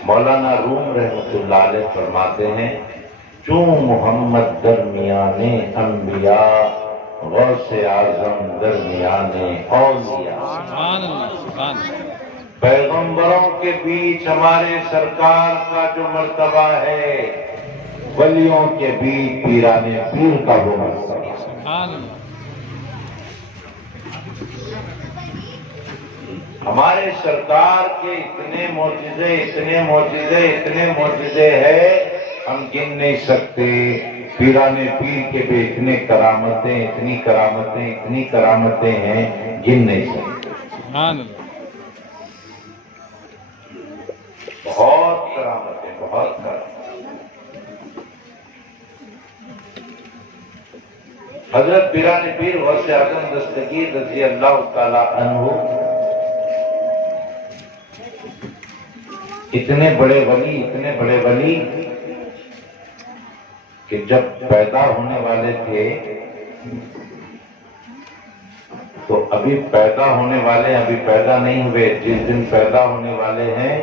مولانا روم رحمۃ اللہ علیہ فرماتے ہیں چوں محمد درمیان انبیاء، غوث اعظم درمیان اولیاء۔ سبحان اللہ، سبحان اللہ۔ پیغمبروں کے بیچ ہمارے سرکار کا جو مرتبہ ہے، ولیوں کے بیچ پیران پیر کا وہ مرتبہ۔ سبحان اللہ۔ ہمارے سرکار کے اتنے معجزے، اتنے معجزے، اتنے معجزے ہیں ہم گن نہیں سکتے۔ پیران پیر کے بھی اتنے کرامتیں، اتنی کرامتیں، اتنی کرامتیں ہیں گن نہیں سکتے۔ سبحان اللہ۔ بہت کرامتیں، بہت کرامتیں۔ حضرت پیران پیر غوث اعظم دستگیر رضی اللہ تعالی عنہ اتنے بڑے ولی، اتنے بڑے ولی کہ جب پیدا ہونے والے تھے تو ابھی پیدا ہونے والے ابھی پیدا نہیں ہوئے، جس دن پیدا ہونے والے ہیں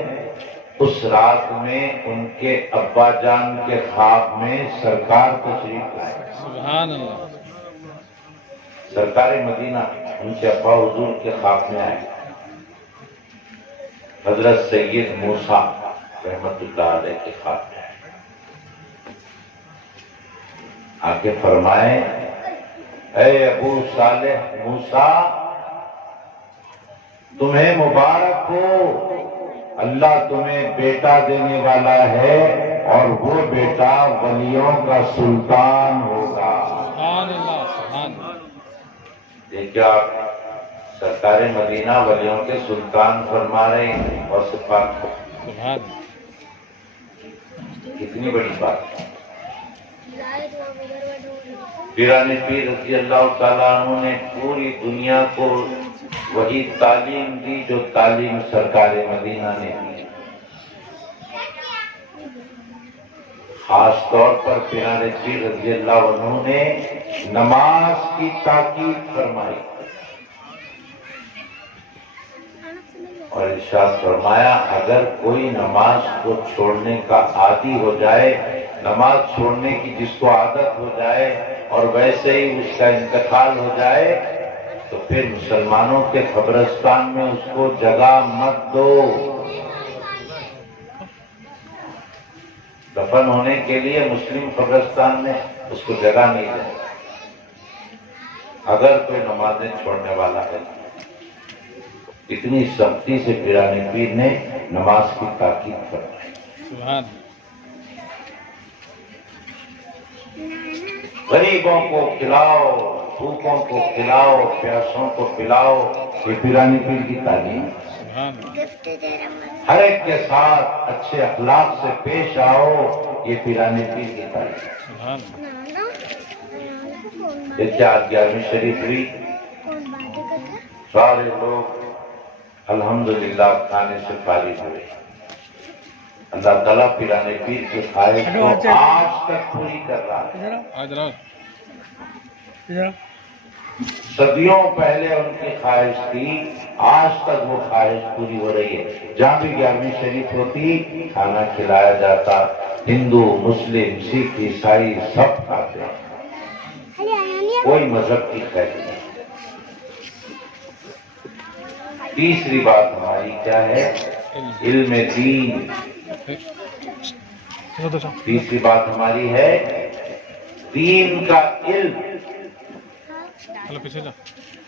اس رات میں ان کے ابا جان کے خواب میں سرکار تشریف لائے. سبحان اللہ. سرکار مدینہ ان کے ابا حضور کے خواب میں آئے. حضرت سید موسیٰ رحمت اللہ علیہ کے خواب میں آئے. آ کے فرمائے اے ابو صالح موسیٰ تمہیں مبارک ہو، اللہ تمہیں بیٹا دینے والا ہے اور وہ بیٹا ولیوں کا سلطان ہوگا. سبحان اللہ. سبحان اللہ. دیکھیں آپ سرکار مدینہ ولیوں کے سلطان فرما رہے ہیں اور صفات کو. سبحان. کتنی بڑی بات. پیران پیر رضی اللہ تعالیٰ عنہ نے پوری دنیا کو وہی تعلیم دی جو تعلیم سرکار مدینہ نے دی. خاص طور پر پیران پیر رضی اللہ عنہ نے نماز کی تاکید فرمائی اور ارشاد فرمایا اگر کوئی نماز کو چھوڑنے کا عادی ہو جائے، نماز چھوڑنے کی جس کو عادت ہو جائے اور ویسے ہی اس کا انتقال ہو جائے تو پھر مسلمانوں کے قبرستان میں اس کو جگہ مت دو. دفن ہونے کے لیے مسلم قبرستان میں اس کو جگہ نہیں دے اگر کوئی نمازیں چھوڑنے والا ہے. اتنی سختی سے پیران پیر نے نماز کی تاکید فرمائی. سبحان. غریبوں کو کھلاؤ، بھوکوں کو کھلاؤ، پیاسوں کو پلاؤ، یہ پیران پیر کی تعلیم. سبحان. ہر ایک کے ساتھ اچھے اخلاق سے پیش آؤ، یہ پیران پیر کی تعلیم. سبحان. دیکھیے آج 11ویں شریف ہوئی، سارے لوگ الحمدللہ کھانے سے فارغ ہوئے. اللہ تعالیٰ پیران پیر کی خواہش کو آج تک پوری کر رہا ہے. آج رات. صدیوں پہلے ان کی خواہش تھی، آج تک وہ خواہش پوری ہو رہی ہے. جہاں بھی 11ویں شریف ہوتی کھانا کھلایا جاتا. ہندو، مسلم، سکھ، عیسائی سب کھاتے ہیں، کوئی مذہب کی قید نہیں. تیسری بات ہماری کیا ہے؟ علم دین. تیسری بات ہماری ہے دین کا علم.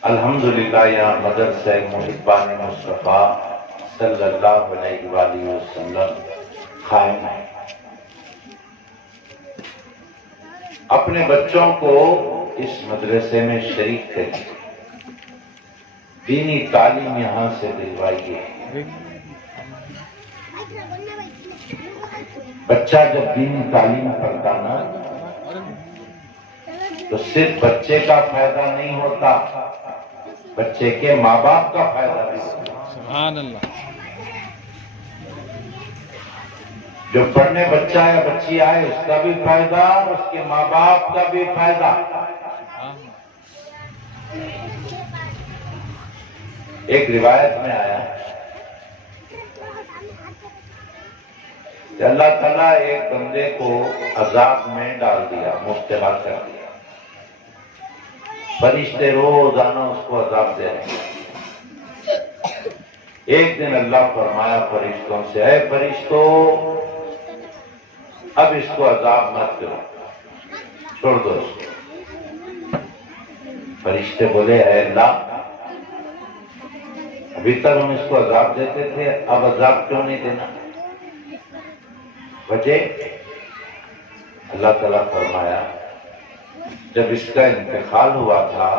الحمدللہ یہاں مدرسہ محبان مصطفیٰ صلی اللہ علیہ وآلہ وسلم قائم ہے. اپنے بچوں کو اس مدرسے میں شریک کریے، دینی تعلیم یہاں سے دلوائیے. بچہ جب دینی تعلیم پڑھتا نا تو صرف بچے کا فائدہ نہیں ہوتا، بچے کے ماں باپ کا فائدہ بھی ہوتا. سبحان اللہ. جو پڑھنے بچہ یا بچی آئے اس کا بھی فائدہ، اس کے ماں باپ کا بھی فائدہ. ایک روایت میں آیا کہ اللہ تعالیٰ ایک بندے کو عذاب میں ڈال دیا، مبتلا کر دیا. فرشتے روزانہ اس کو عذاب دے رہے ہیں. ایک دن اللہ فرمایا فرشتوں سے اے فرشتوں اب اس کو عذاب مت کرو، چھوڑ دو اس کو. فرشتے بولے اے اللہ ابھی تک ہم اس کو عذاب دیتے تھے، اب عذاب کیوں نہیں دینا؟ وجہ اللہ تعالیٰ فرمایا جب اس کا انتقال ہوا تھا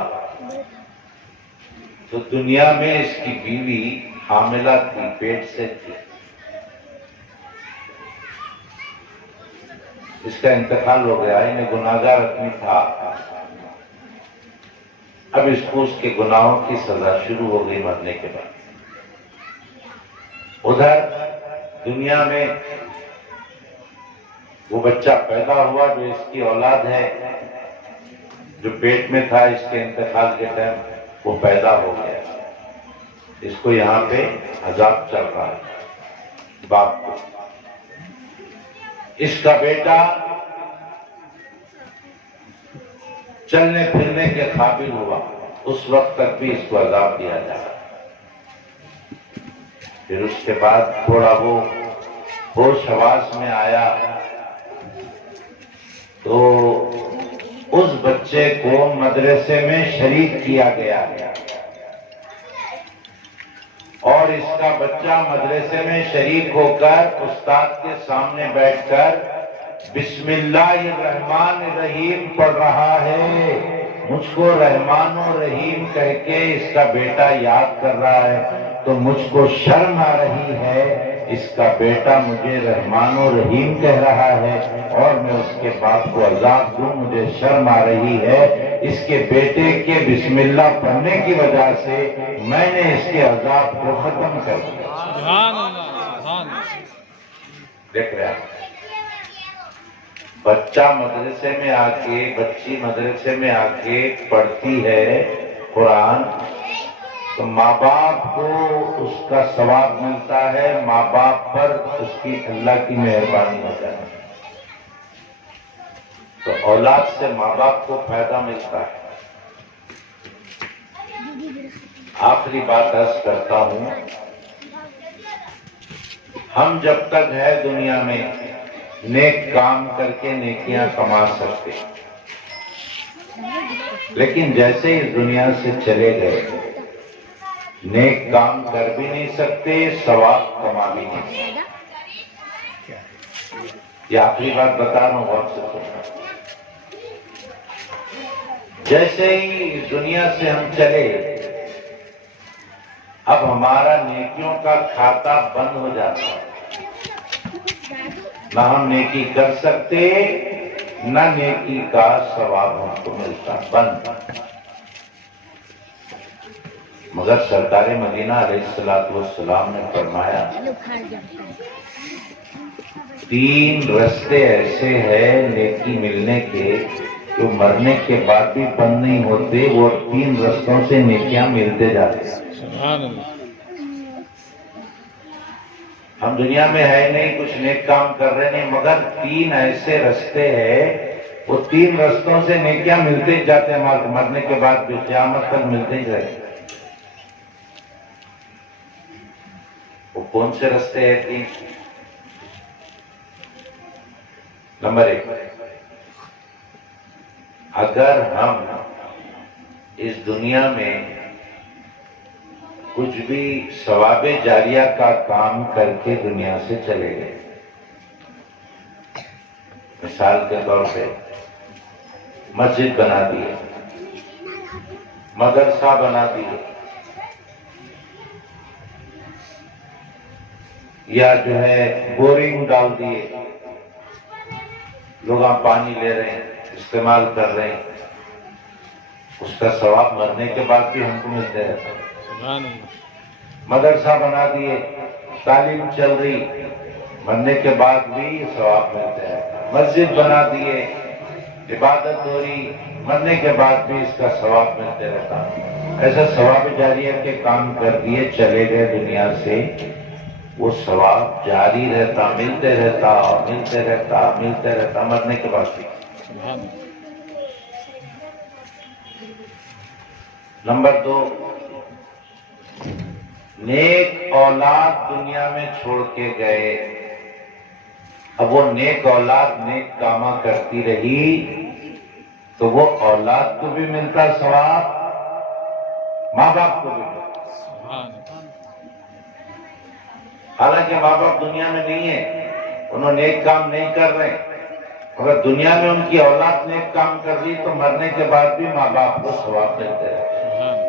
تو دنیا میں اس کی بیوی حاملہ تھی، پیٹ سے تھی. اس کا انتقال ہو گیا، انہیں گناہگار آدمی تھا. اب اس کو اس کے گناہوں کی سزا شروع ہو گئی مرنے کے بعد. ادھر دنیا میں وہ بچہ پیدا ہوا جو اس کی اولاد ہے، جو پیٹ میں تھا اس کے انتقال کے ٹائم وہ پیدا ہو گیا. اس کو یہاں پہ عذاب چل رہا ہے. باپ کو. اس کا بیٹا چلنے پھرنے کے قابل ہوا، اس وقت تک بھی اس کو عذاب دیا جا رہا. پھر اس کے بعد تھوڑا وہ ہوش حواس میں آیا تو اس بچے کو مدرسے میں شریک کیا گیا اور اس کا بچہ مدرسے میں شریک ہو کر استاد کے سامنے بیٹھ کر بسم اللہ الرحمن الرحیم پڑھ رہا ہے. مجھ کو رحمان و رحیم کہہ کے اس کا بیٹا یاد کر رہا ہے تو مجھ کو شرم آ رہی ہے. اس کا بیٹا مجھے رحمان و رحیم کہہ رہا ہے اور میں اس کے باپ کو عذاب دوں، مجھے شرم آ رہی ہے. اس کے بیٹے کے بسم اللہ پڑھنے کی وجہ سے میں نے اس کے عذاب کو ختم کر دیا. سبحان اللہ سبحان اللہ. دیکھ رہے ہیں بچہ مدرسے میں آ کے، بچی مدرسے میں آ کے پڑھتی ہے قرآن تو ماں باپ کو اس کا ثواب ملتا ہے، ماں باپ پر اس کی اللہ کی مہربانی ہو جائے. تو اولاد سے ماں باپ کو فائدہ ملتا ہے. آخری بات عرض کرتا ہوں، ہم جب تک ہے دنیا میں نیک کام کر کے نیکیاں کما سکتے، لیکن جیسے اس دنیا سے چلے گئے نیک کام کر بھی نہیں سکتے، ثواب کما بھی نہیں سکتے. یہ آخری بات بتا رہا ہوں، غور سے سننا. جیسے ہی اس دنیا سے ہم چلے اب ہمارا نیکیوں کا کھاتا بند ہو جاتا ہے. نہ ہم نیکی کر سکتے، نہ نیکی کا ثواب ہم کو ملتا، بند. مگر سرکار مدینہ علیہ السلام نے فرمایا 3 رستے ایسے ہیں نیکی ملنے کے جو مرنے کے بعد بھی بند نہیں ہوتے، وہ 3 رستوں سے نیکیاں ملتے جاتے ہیں. سبحان اللہ. ہم دنیا میں ہے نہیں، کچھ نیک کام کر رہے نہیں، مگر 3 ایسے رستے ہیں، وہ 3 رستوں سے نیکیاں ملتے ہی جاتے ہیں، مرنے کے بعد بھی قیامت تک ملتے ہی رہتے. وہ کون سے رستے ہیں 3؟ نمبر 1، اگر ہم اس دنیا میں کچھ بھی ثواب جاریہ کا کام کر کے دنیا سے چلے گئے، مثال کے طور پہ مسجد بنا دیے، مدرسہ بنا دیے، یا جو ہے بورنگ ڈال دیے، لوگ پانی لے رہے ہیں، استعمال کر رہے ہیں، اس کا ثواب مرنے کے بعد بھی ہم کو ملتے رہتا ہے. سبحان اللہ. مدرسہ بنا دیے، تعلیم چل رہی، مرنے کے بعد بھی ثواب ملتے ہیں. مسجد بنا دیے، عبادت ہو رہی، مرنے کے بعد بھی اس کا ثواب ملتے رہتا. ایسا ثواب جاریہ کے کام کر دیے، چلے گئے دنیا سے، وہ ثواب جاری رہتا، ملتے رہتا، ملتے رہتا، ملتے رہتا مرنے کے بعد بھی. سبحان اللہ. نمبر 2، نیک اولاد دنیا میں چھوڑ کے گئے. اب وہ نیک اولاد نیک کامہ کرتی رہی تو وہ اولاد کو بھی ملتا ثواب، ماں باپ کو بھی ملتا. سبحان اللہ. حالانکہ ماں باپ دنیا میں نہیں ہے، انہوں نیک کام نہیں کر رہے، اگر دنیا میں ان کی اولاد نیک کام کر رہی تو مرنے کے بعد بھی ماں باپ کو ثواب ملتے ہیں. سبحان اللہ.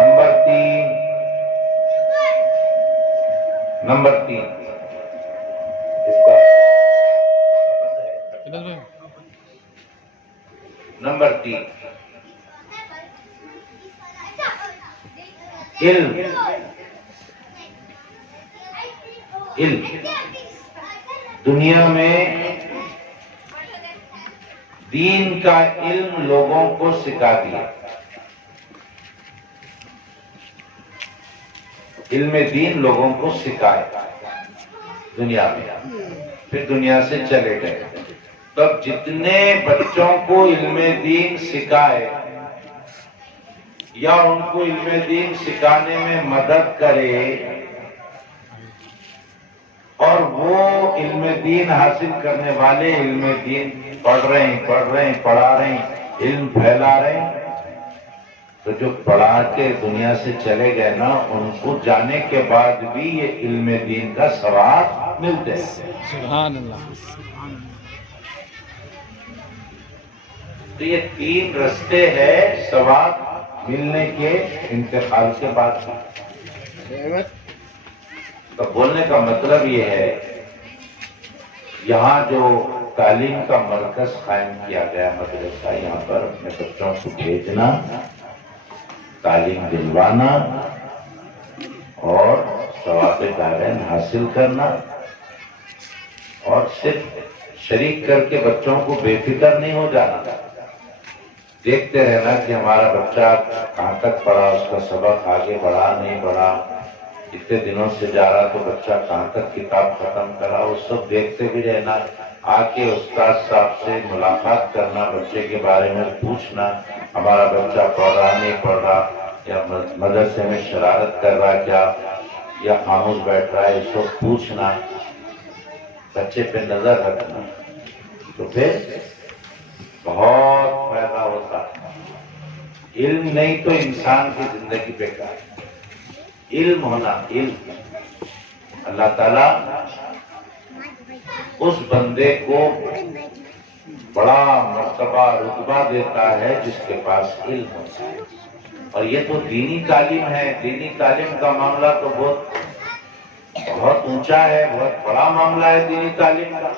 نمبر 3 نمبر 3 علم. دنیا میں دین کا علم لوگوں کو سکھا دیا. علم دین لوگوں کو سکھائے دنیا میں، پھر دنیا سے چلے گئے. تب جتنے بچوں کو علم دین سکھائے یا ان کو علم دین سکھانے میں مدد کرے اور وہ علم دین حاصل کرنے والے علم دین پڑھ رہے ہیں پڑھا رہے ہیں، علم پھیلا رہے ہیں، تو جو پڑھا کے دنیا سے چلے گئے نا، ان کو جانے کے بعد بھی یہ علم دین کا ثواب ملتے ہیں. سبحان اللہ. تو یہ 3 رستے ہیں ثواب ملنے کے انتقال کے بعد. تو بولنے کا مطلب یہ ہے، یہاں جو تعلیم کا مرکز قائم کیا گیا مدرسہ، یہاں پر اپنے بچوں کو بھیجنا، تعلیم دلوانا اور ثواب دارین حاصل کرنا، اور صرف شریک کر کے بچوں کو بے فکر نہیں ہو جانا، دیکھتے رہنا کہ ہمارا بچہ کہاں تک پڑھا، اس کا سبق آگے بڑھا نہیں بڑھا، اتنے دنوں سے جا رہا تو بچہ کہاں تک کتاب ختم کرا، وہ سب دیکھتے بھی رہنا. آ کے استاد صاحب سے ملاقات کرنا، بچے کے بارے میں پوچھنا، ہمارا بچہ پڑھ رہا نہیں پڑھ رہا، یا مدرسے میں شرارت کر رہا کیا، یا خاموش بیٹھ رہا ہے، اس کو پوچھنا، بچے پہ نظر رکھنا. تو پھر بہت فائدہ ہوتا ہے. علم نہیں تو انسان کی زندگی بیکار. علم ہونا، علم. اللہ تعالیٰ اس بندے کو بڑا مرتبہ رتبہ دیتا ہے جس کے پاس علم ہوتا ہے. اور یہ تو دینی تعلیم ہے. دینی تعلیم کا معاملہ تو بہت اونچا ہے، بہت بڑا معاملہ ہے دینی تعلیم کا.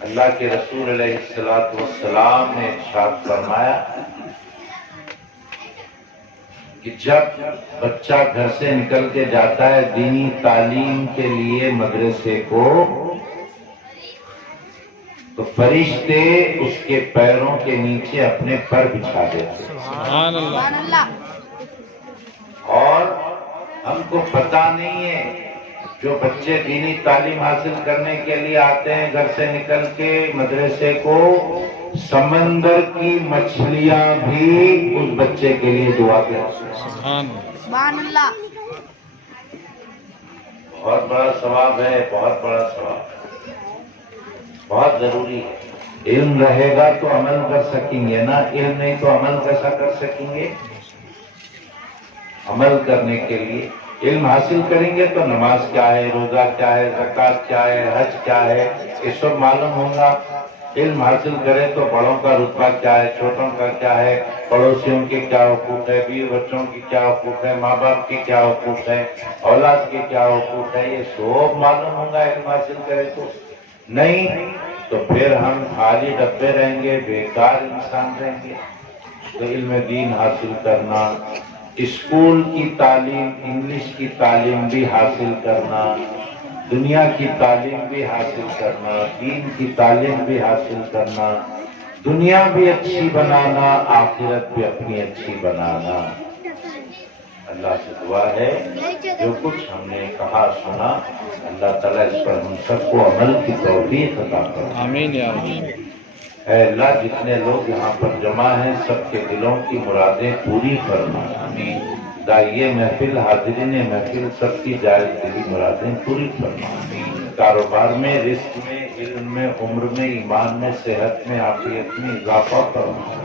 اللہ کے رسول علیہ السلام نے ارشاد فرمایا کہ جب بچہ گھر سے نکل کے جاتا ہے دینی تعلیم کے لیے مدرسے کو، تو فرشتے اس کے پیروں کے نیچے اپنے پر بچھا دیتے. سبحان اللہ. اور ہم کو پتہ نہیں ہے، جو بچے دینی تعلیم حاصل کرنے کے لیے آتے ہیں گھر سے نکل کے مدرسے کو، سمندر کی مچھلیاں بھی اس بچے کے لیے دعا کرتی ہیں. سبحان اللہ. بہت بڑا ثواب ہے، بہت بڑا ثواب، بہت ضروری ہے. علم رہے گا تو عمل کر سکیں گے نا، علم نہیں تو عمل کیسا کر سکیں گے؟ عمل کرنے کے لیے علم حاصل کریں گے تو نماز کیا ہے، روزہ کیا ہے، زکوٰۃ کیا ہے، حج کیا ہے، یہ سب معلوم ہوگا. علم حاصل کرے تو بڑوں کا رتبہ کیا ہے، چھوٹوں کا کیا ہے، پڑوسیوں کے کیا حقوق ہے، بیوی بچوں کی کیا حقوق ہے، ماں باپ کے کیا حقوق ہے، اولاد کے کیا حقوق ہے، یہ سب معلوم ہوگا علم حاصل کرے تو. نہیں تو پھر ہم خالی ڈبے رہیں گے، بیکار انسان رہیں گے. تو علم دین حاصل کرنا، اسکول کی تعلیم، انگلش کی تعلیم بھی حاصل کرنا، دنیا کی تعلیم بھی حاصل کرنا، دین کی تعلیم بھی حاصل کرنا، دنیا بھی اچھی بنانا، آخرت بھی اپنی اچھی بنانا. اللہ سے دعا ہے جو کچھ ہم نے کہا سنا، اللہ تعالیٰ اس پر ہم سب کو عمل کی توفیق عطا فرمائے. آمین یا رب. اے اللہ، جتنے لوگ یہاں پر جمع ہیں سب کے دلوں کی مرادیں پوری فرما. داعیے محفل، حاضرین محفل، سب کی جائز دلی مرادیں پوری فرما. کاروبار میں، رزق میں، علم میں، عمر میں، ایمان میں، صحت میں، عافیت میں اضافہ فرما.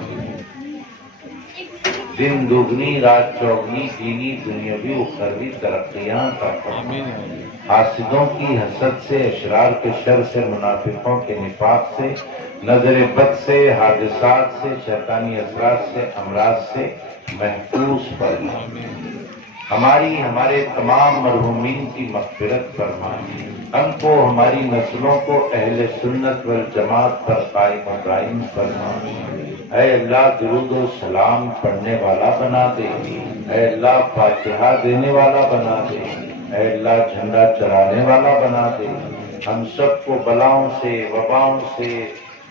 دن دگنی رات چوگنی، دینی دنیاوی اخروی ترقیاں عطا فرما. آمین یا رب. حاسدوں کی حسد سے، اشرار کے شر سے، منافقوں کے نفاق سے، نظر بد سے، حادثات سے، شیطانی اثرات سے، امراض سے محفوظ فرما. ہمارے تمام مرحومین کی مغفرت فرما. ہم کو، ہماری نسلوں کو اہل سنت والجماعت پر قائم و دائم فرما. اے اللہ، درود و سلام پڑھنے والا بنا دے. اے اللہ، فاتحہ دینے والا بنا دے. اے اللہ، جھنڈا چلانے والا بنا دے. ہم سب کو بلاؤں سے، وباؤں سے،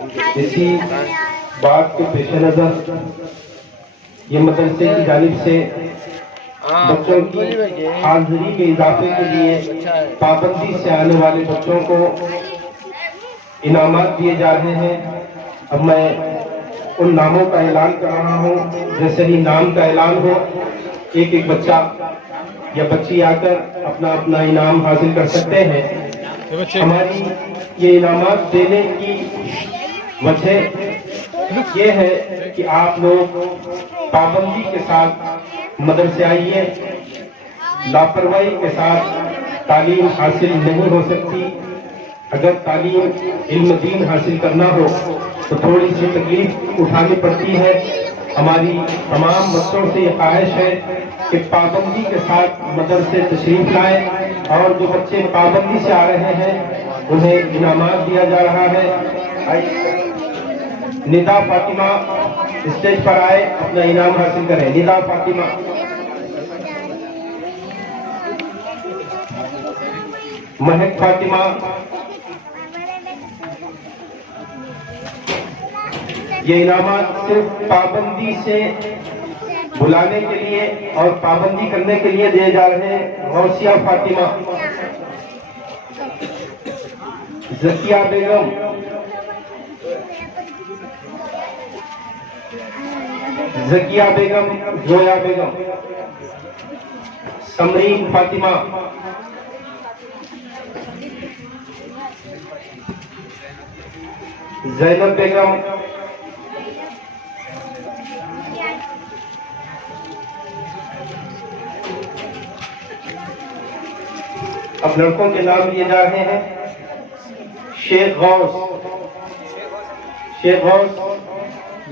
اسی بات کے پیش نظر یہ مدرسے کی جانب سے بچوں کی حاضری کے اضافے کے لیے پابندی سے آنے والے بچوں کو انعامات دیے جا رہے ہیں. اب میں ان ناموں کا اعلان کر رہا ہوں. جیسے ہی نام کا اعلان ہو ایک ایک بچہ یا بچی آ کر اپنا اپنا انعام حاصل کر سکتے ہیں. ہماری یہ انعامات دینے کی وجہ یہ ہے کہ آپ لوگ پابندی کے ساتھ مدرسے آئیے. لاپرواہی کے ساتھ تعلیم حاصل نہیں ہو سکتی. اگر تعلیم علم دین حاصل کرنا ہو تو تھوڑی سی تکلیف اٹھانی پڑتی ہے. ہماری تمام بچوں سے یہ خواہش ہے کہ پابندی کے ساتھ مدرسے تشریف لائیں، اور جو بچے پابندی سے آ رہے ہیں انہیں انعامات دیا جا رہا ہے. ندا فاطمہ اسٹیج پر آئے، اپنا انعام حاصل کریں. ندا فاطمہ. مہک فاطمہ. یہ انعامات صرف پابندی سے بلانے کے لیے اور پابندی کرنے کے لیے دیے جا رہے ہیں. غوثیہ فاطمہ. زکیہ بیگم. زکیہ بیگم. زویا بیگم. سمرین فاطمہ. زینب بیگم. اب لڑکوں کے نام لیے جا رہے ہیں. شیخ غوث. شیخ غوث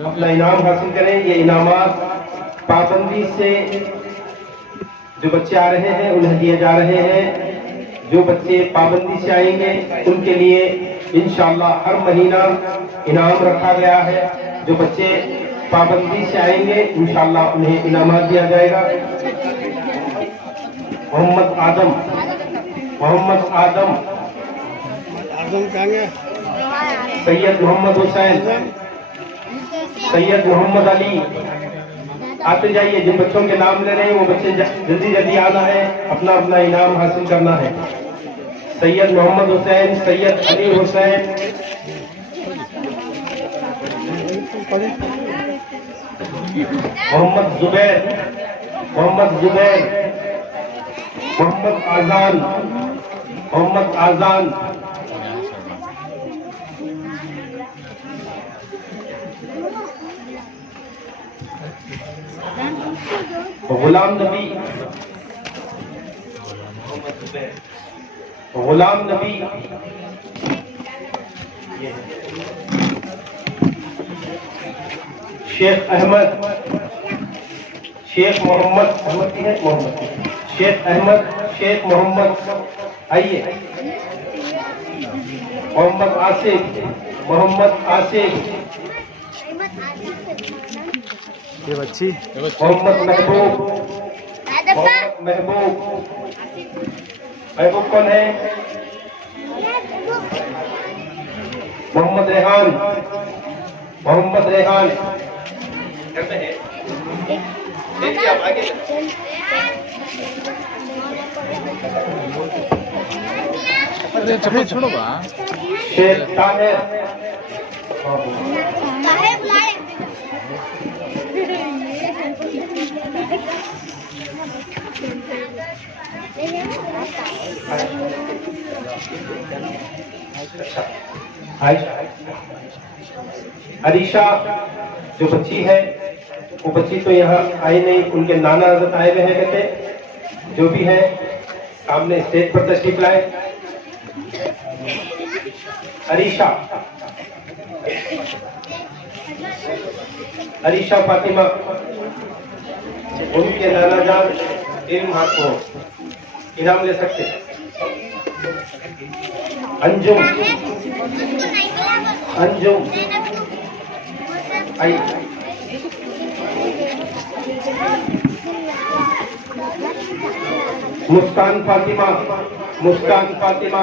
اپنا انعام حاصل کریں. یہ انعامات پابندی سے جو بچے آ رہے ہیں انہیں دیے جا رہے ہیں. جو بچے پابندی سے آئیں گے ان کے لیے انشاءاللہ ہر مہینہ انعام رکھا گیا ہے. جو بچے پابندی سے آئیں گے انشاءاللہ انہیں انعامات دیا جائے گا. محمد آدم. محمد آدم. سید محمد حسین. سید محمد علی. آتے جائیے. جن بچوں کے نام لے رہے ہیں وہ بچے جلدی جلدی آنا ہے، اپنا اپنا انعام حاصل کرنا ہے. سید محمد حسین. سید علی حسین. محمد زبیر. محمد زبیر. محمد آزان. محمد آزان. غلام نبی. غلام نبی. شیخ احمد. شیخ محمد. احمد کی ہے محمد. شیخ احمد. شیخ محمد. آئیے. محمد آصف. محمد آصف. محمد محبوب. محمد محبوب. محبوب کون ہے؟ محمد ریحان. محمد ریحان. شیخ طاہر. عریشہ جو بچی ہے وہ بچی تو یہاں آئی نہیں، ان کے نانا حضرت آئے ہوئے ہیں کہتے. جو بھی ہے سامنے اسٹیج پر تشریف لائے. عریشہ. عریشہ فاطمہ. ان کے نانا جان علم ہاتھوں انعام لے سکتے. انجم. انجم. آئی. مسکان فاطمہ. مسکان فاطمہ.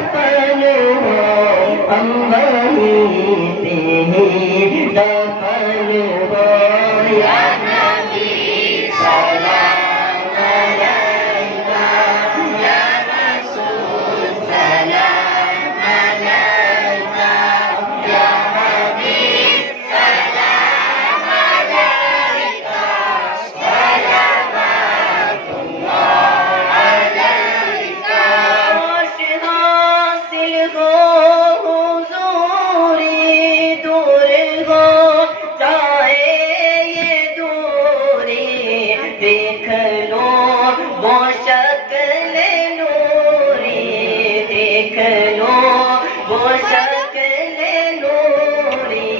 دفن ہو ہم وہیں پہ ہی دفن ہو یا نبی سلام علیکہ یا رسول سلام علیکہ یا حبیب سلام علیکہ صلوات اللہ علیکہ حاصل ہو حضوری دور ہو چاہے یہ دوری دیکھ لو وہ شکل نوری دیکھ لو وہ شکل نوری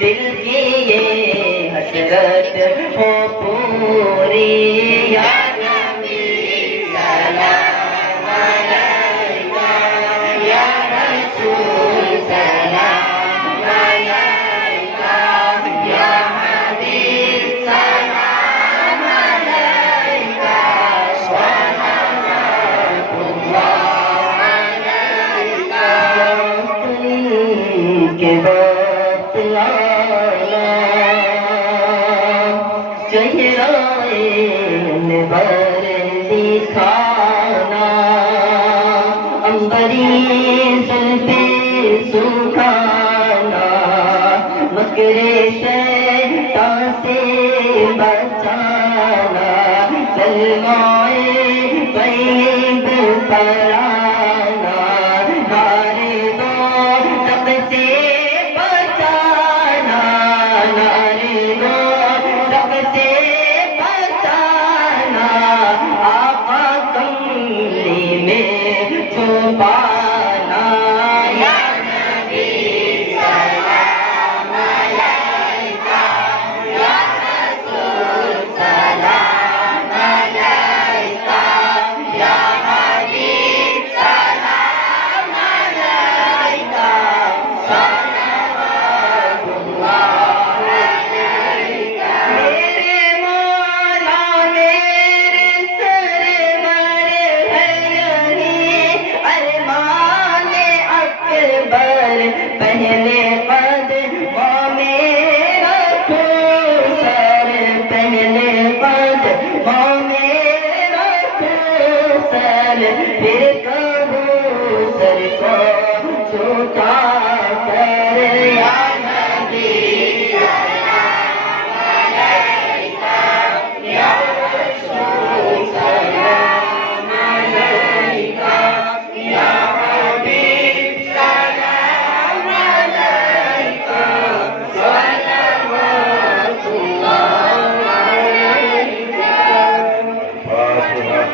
دل کی یہ حسرت ہو پوری یا نبی سلام علیکہ یا رسول سلام علیکہ یا حبیب سلام علیکہ صلوات اللہ علیکہ کے وقت آنا چہرہ نبر دکھانا امبری زلفے سکھانا مکر شیطان سے بچانا کلمائے طیب پڑھانا نعرے دو سب سے بچانا نعرے دو سب سے بچانا آقا کملی میں چھپانا یا نبی سلام علیکہ یا رسول سلام علیکہ یا حبیب سلام علیکہ صلوات اللہ علیکہ میرے مولا میرے سرور ہے یہی ارمان اکبر پہلے قدموں میں رکھو سر پہلے قدموں میں رکھو سر پھر کہو سر کو چھوٹا کر یا نبی سلام علیکہ یا رسول سلام علیکہ یا حبیب سلام علیکہ صلوات اللہ علیکہ فاتحہ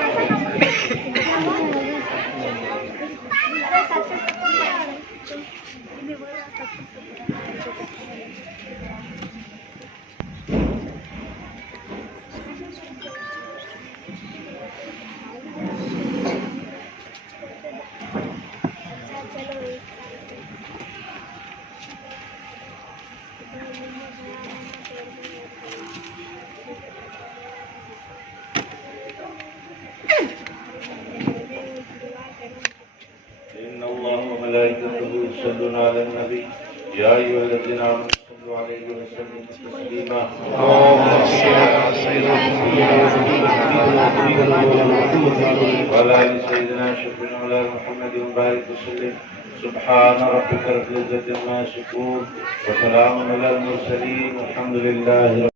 إن الله وملائكته يصلون على النبي يا أيها الذين آمنوا صلوا عليه وسلموا تسليما اللهم صل على سيدنا محمد وعلى آل سيدنا شفيعنا وعلى آل محمد وبارك وسلم سبحان ربك رب العزة عما يصفون وسلام على المرسلين والحمد لله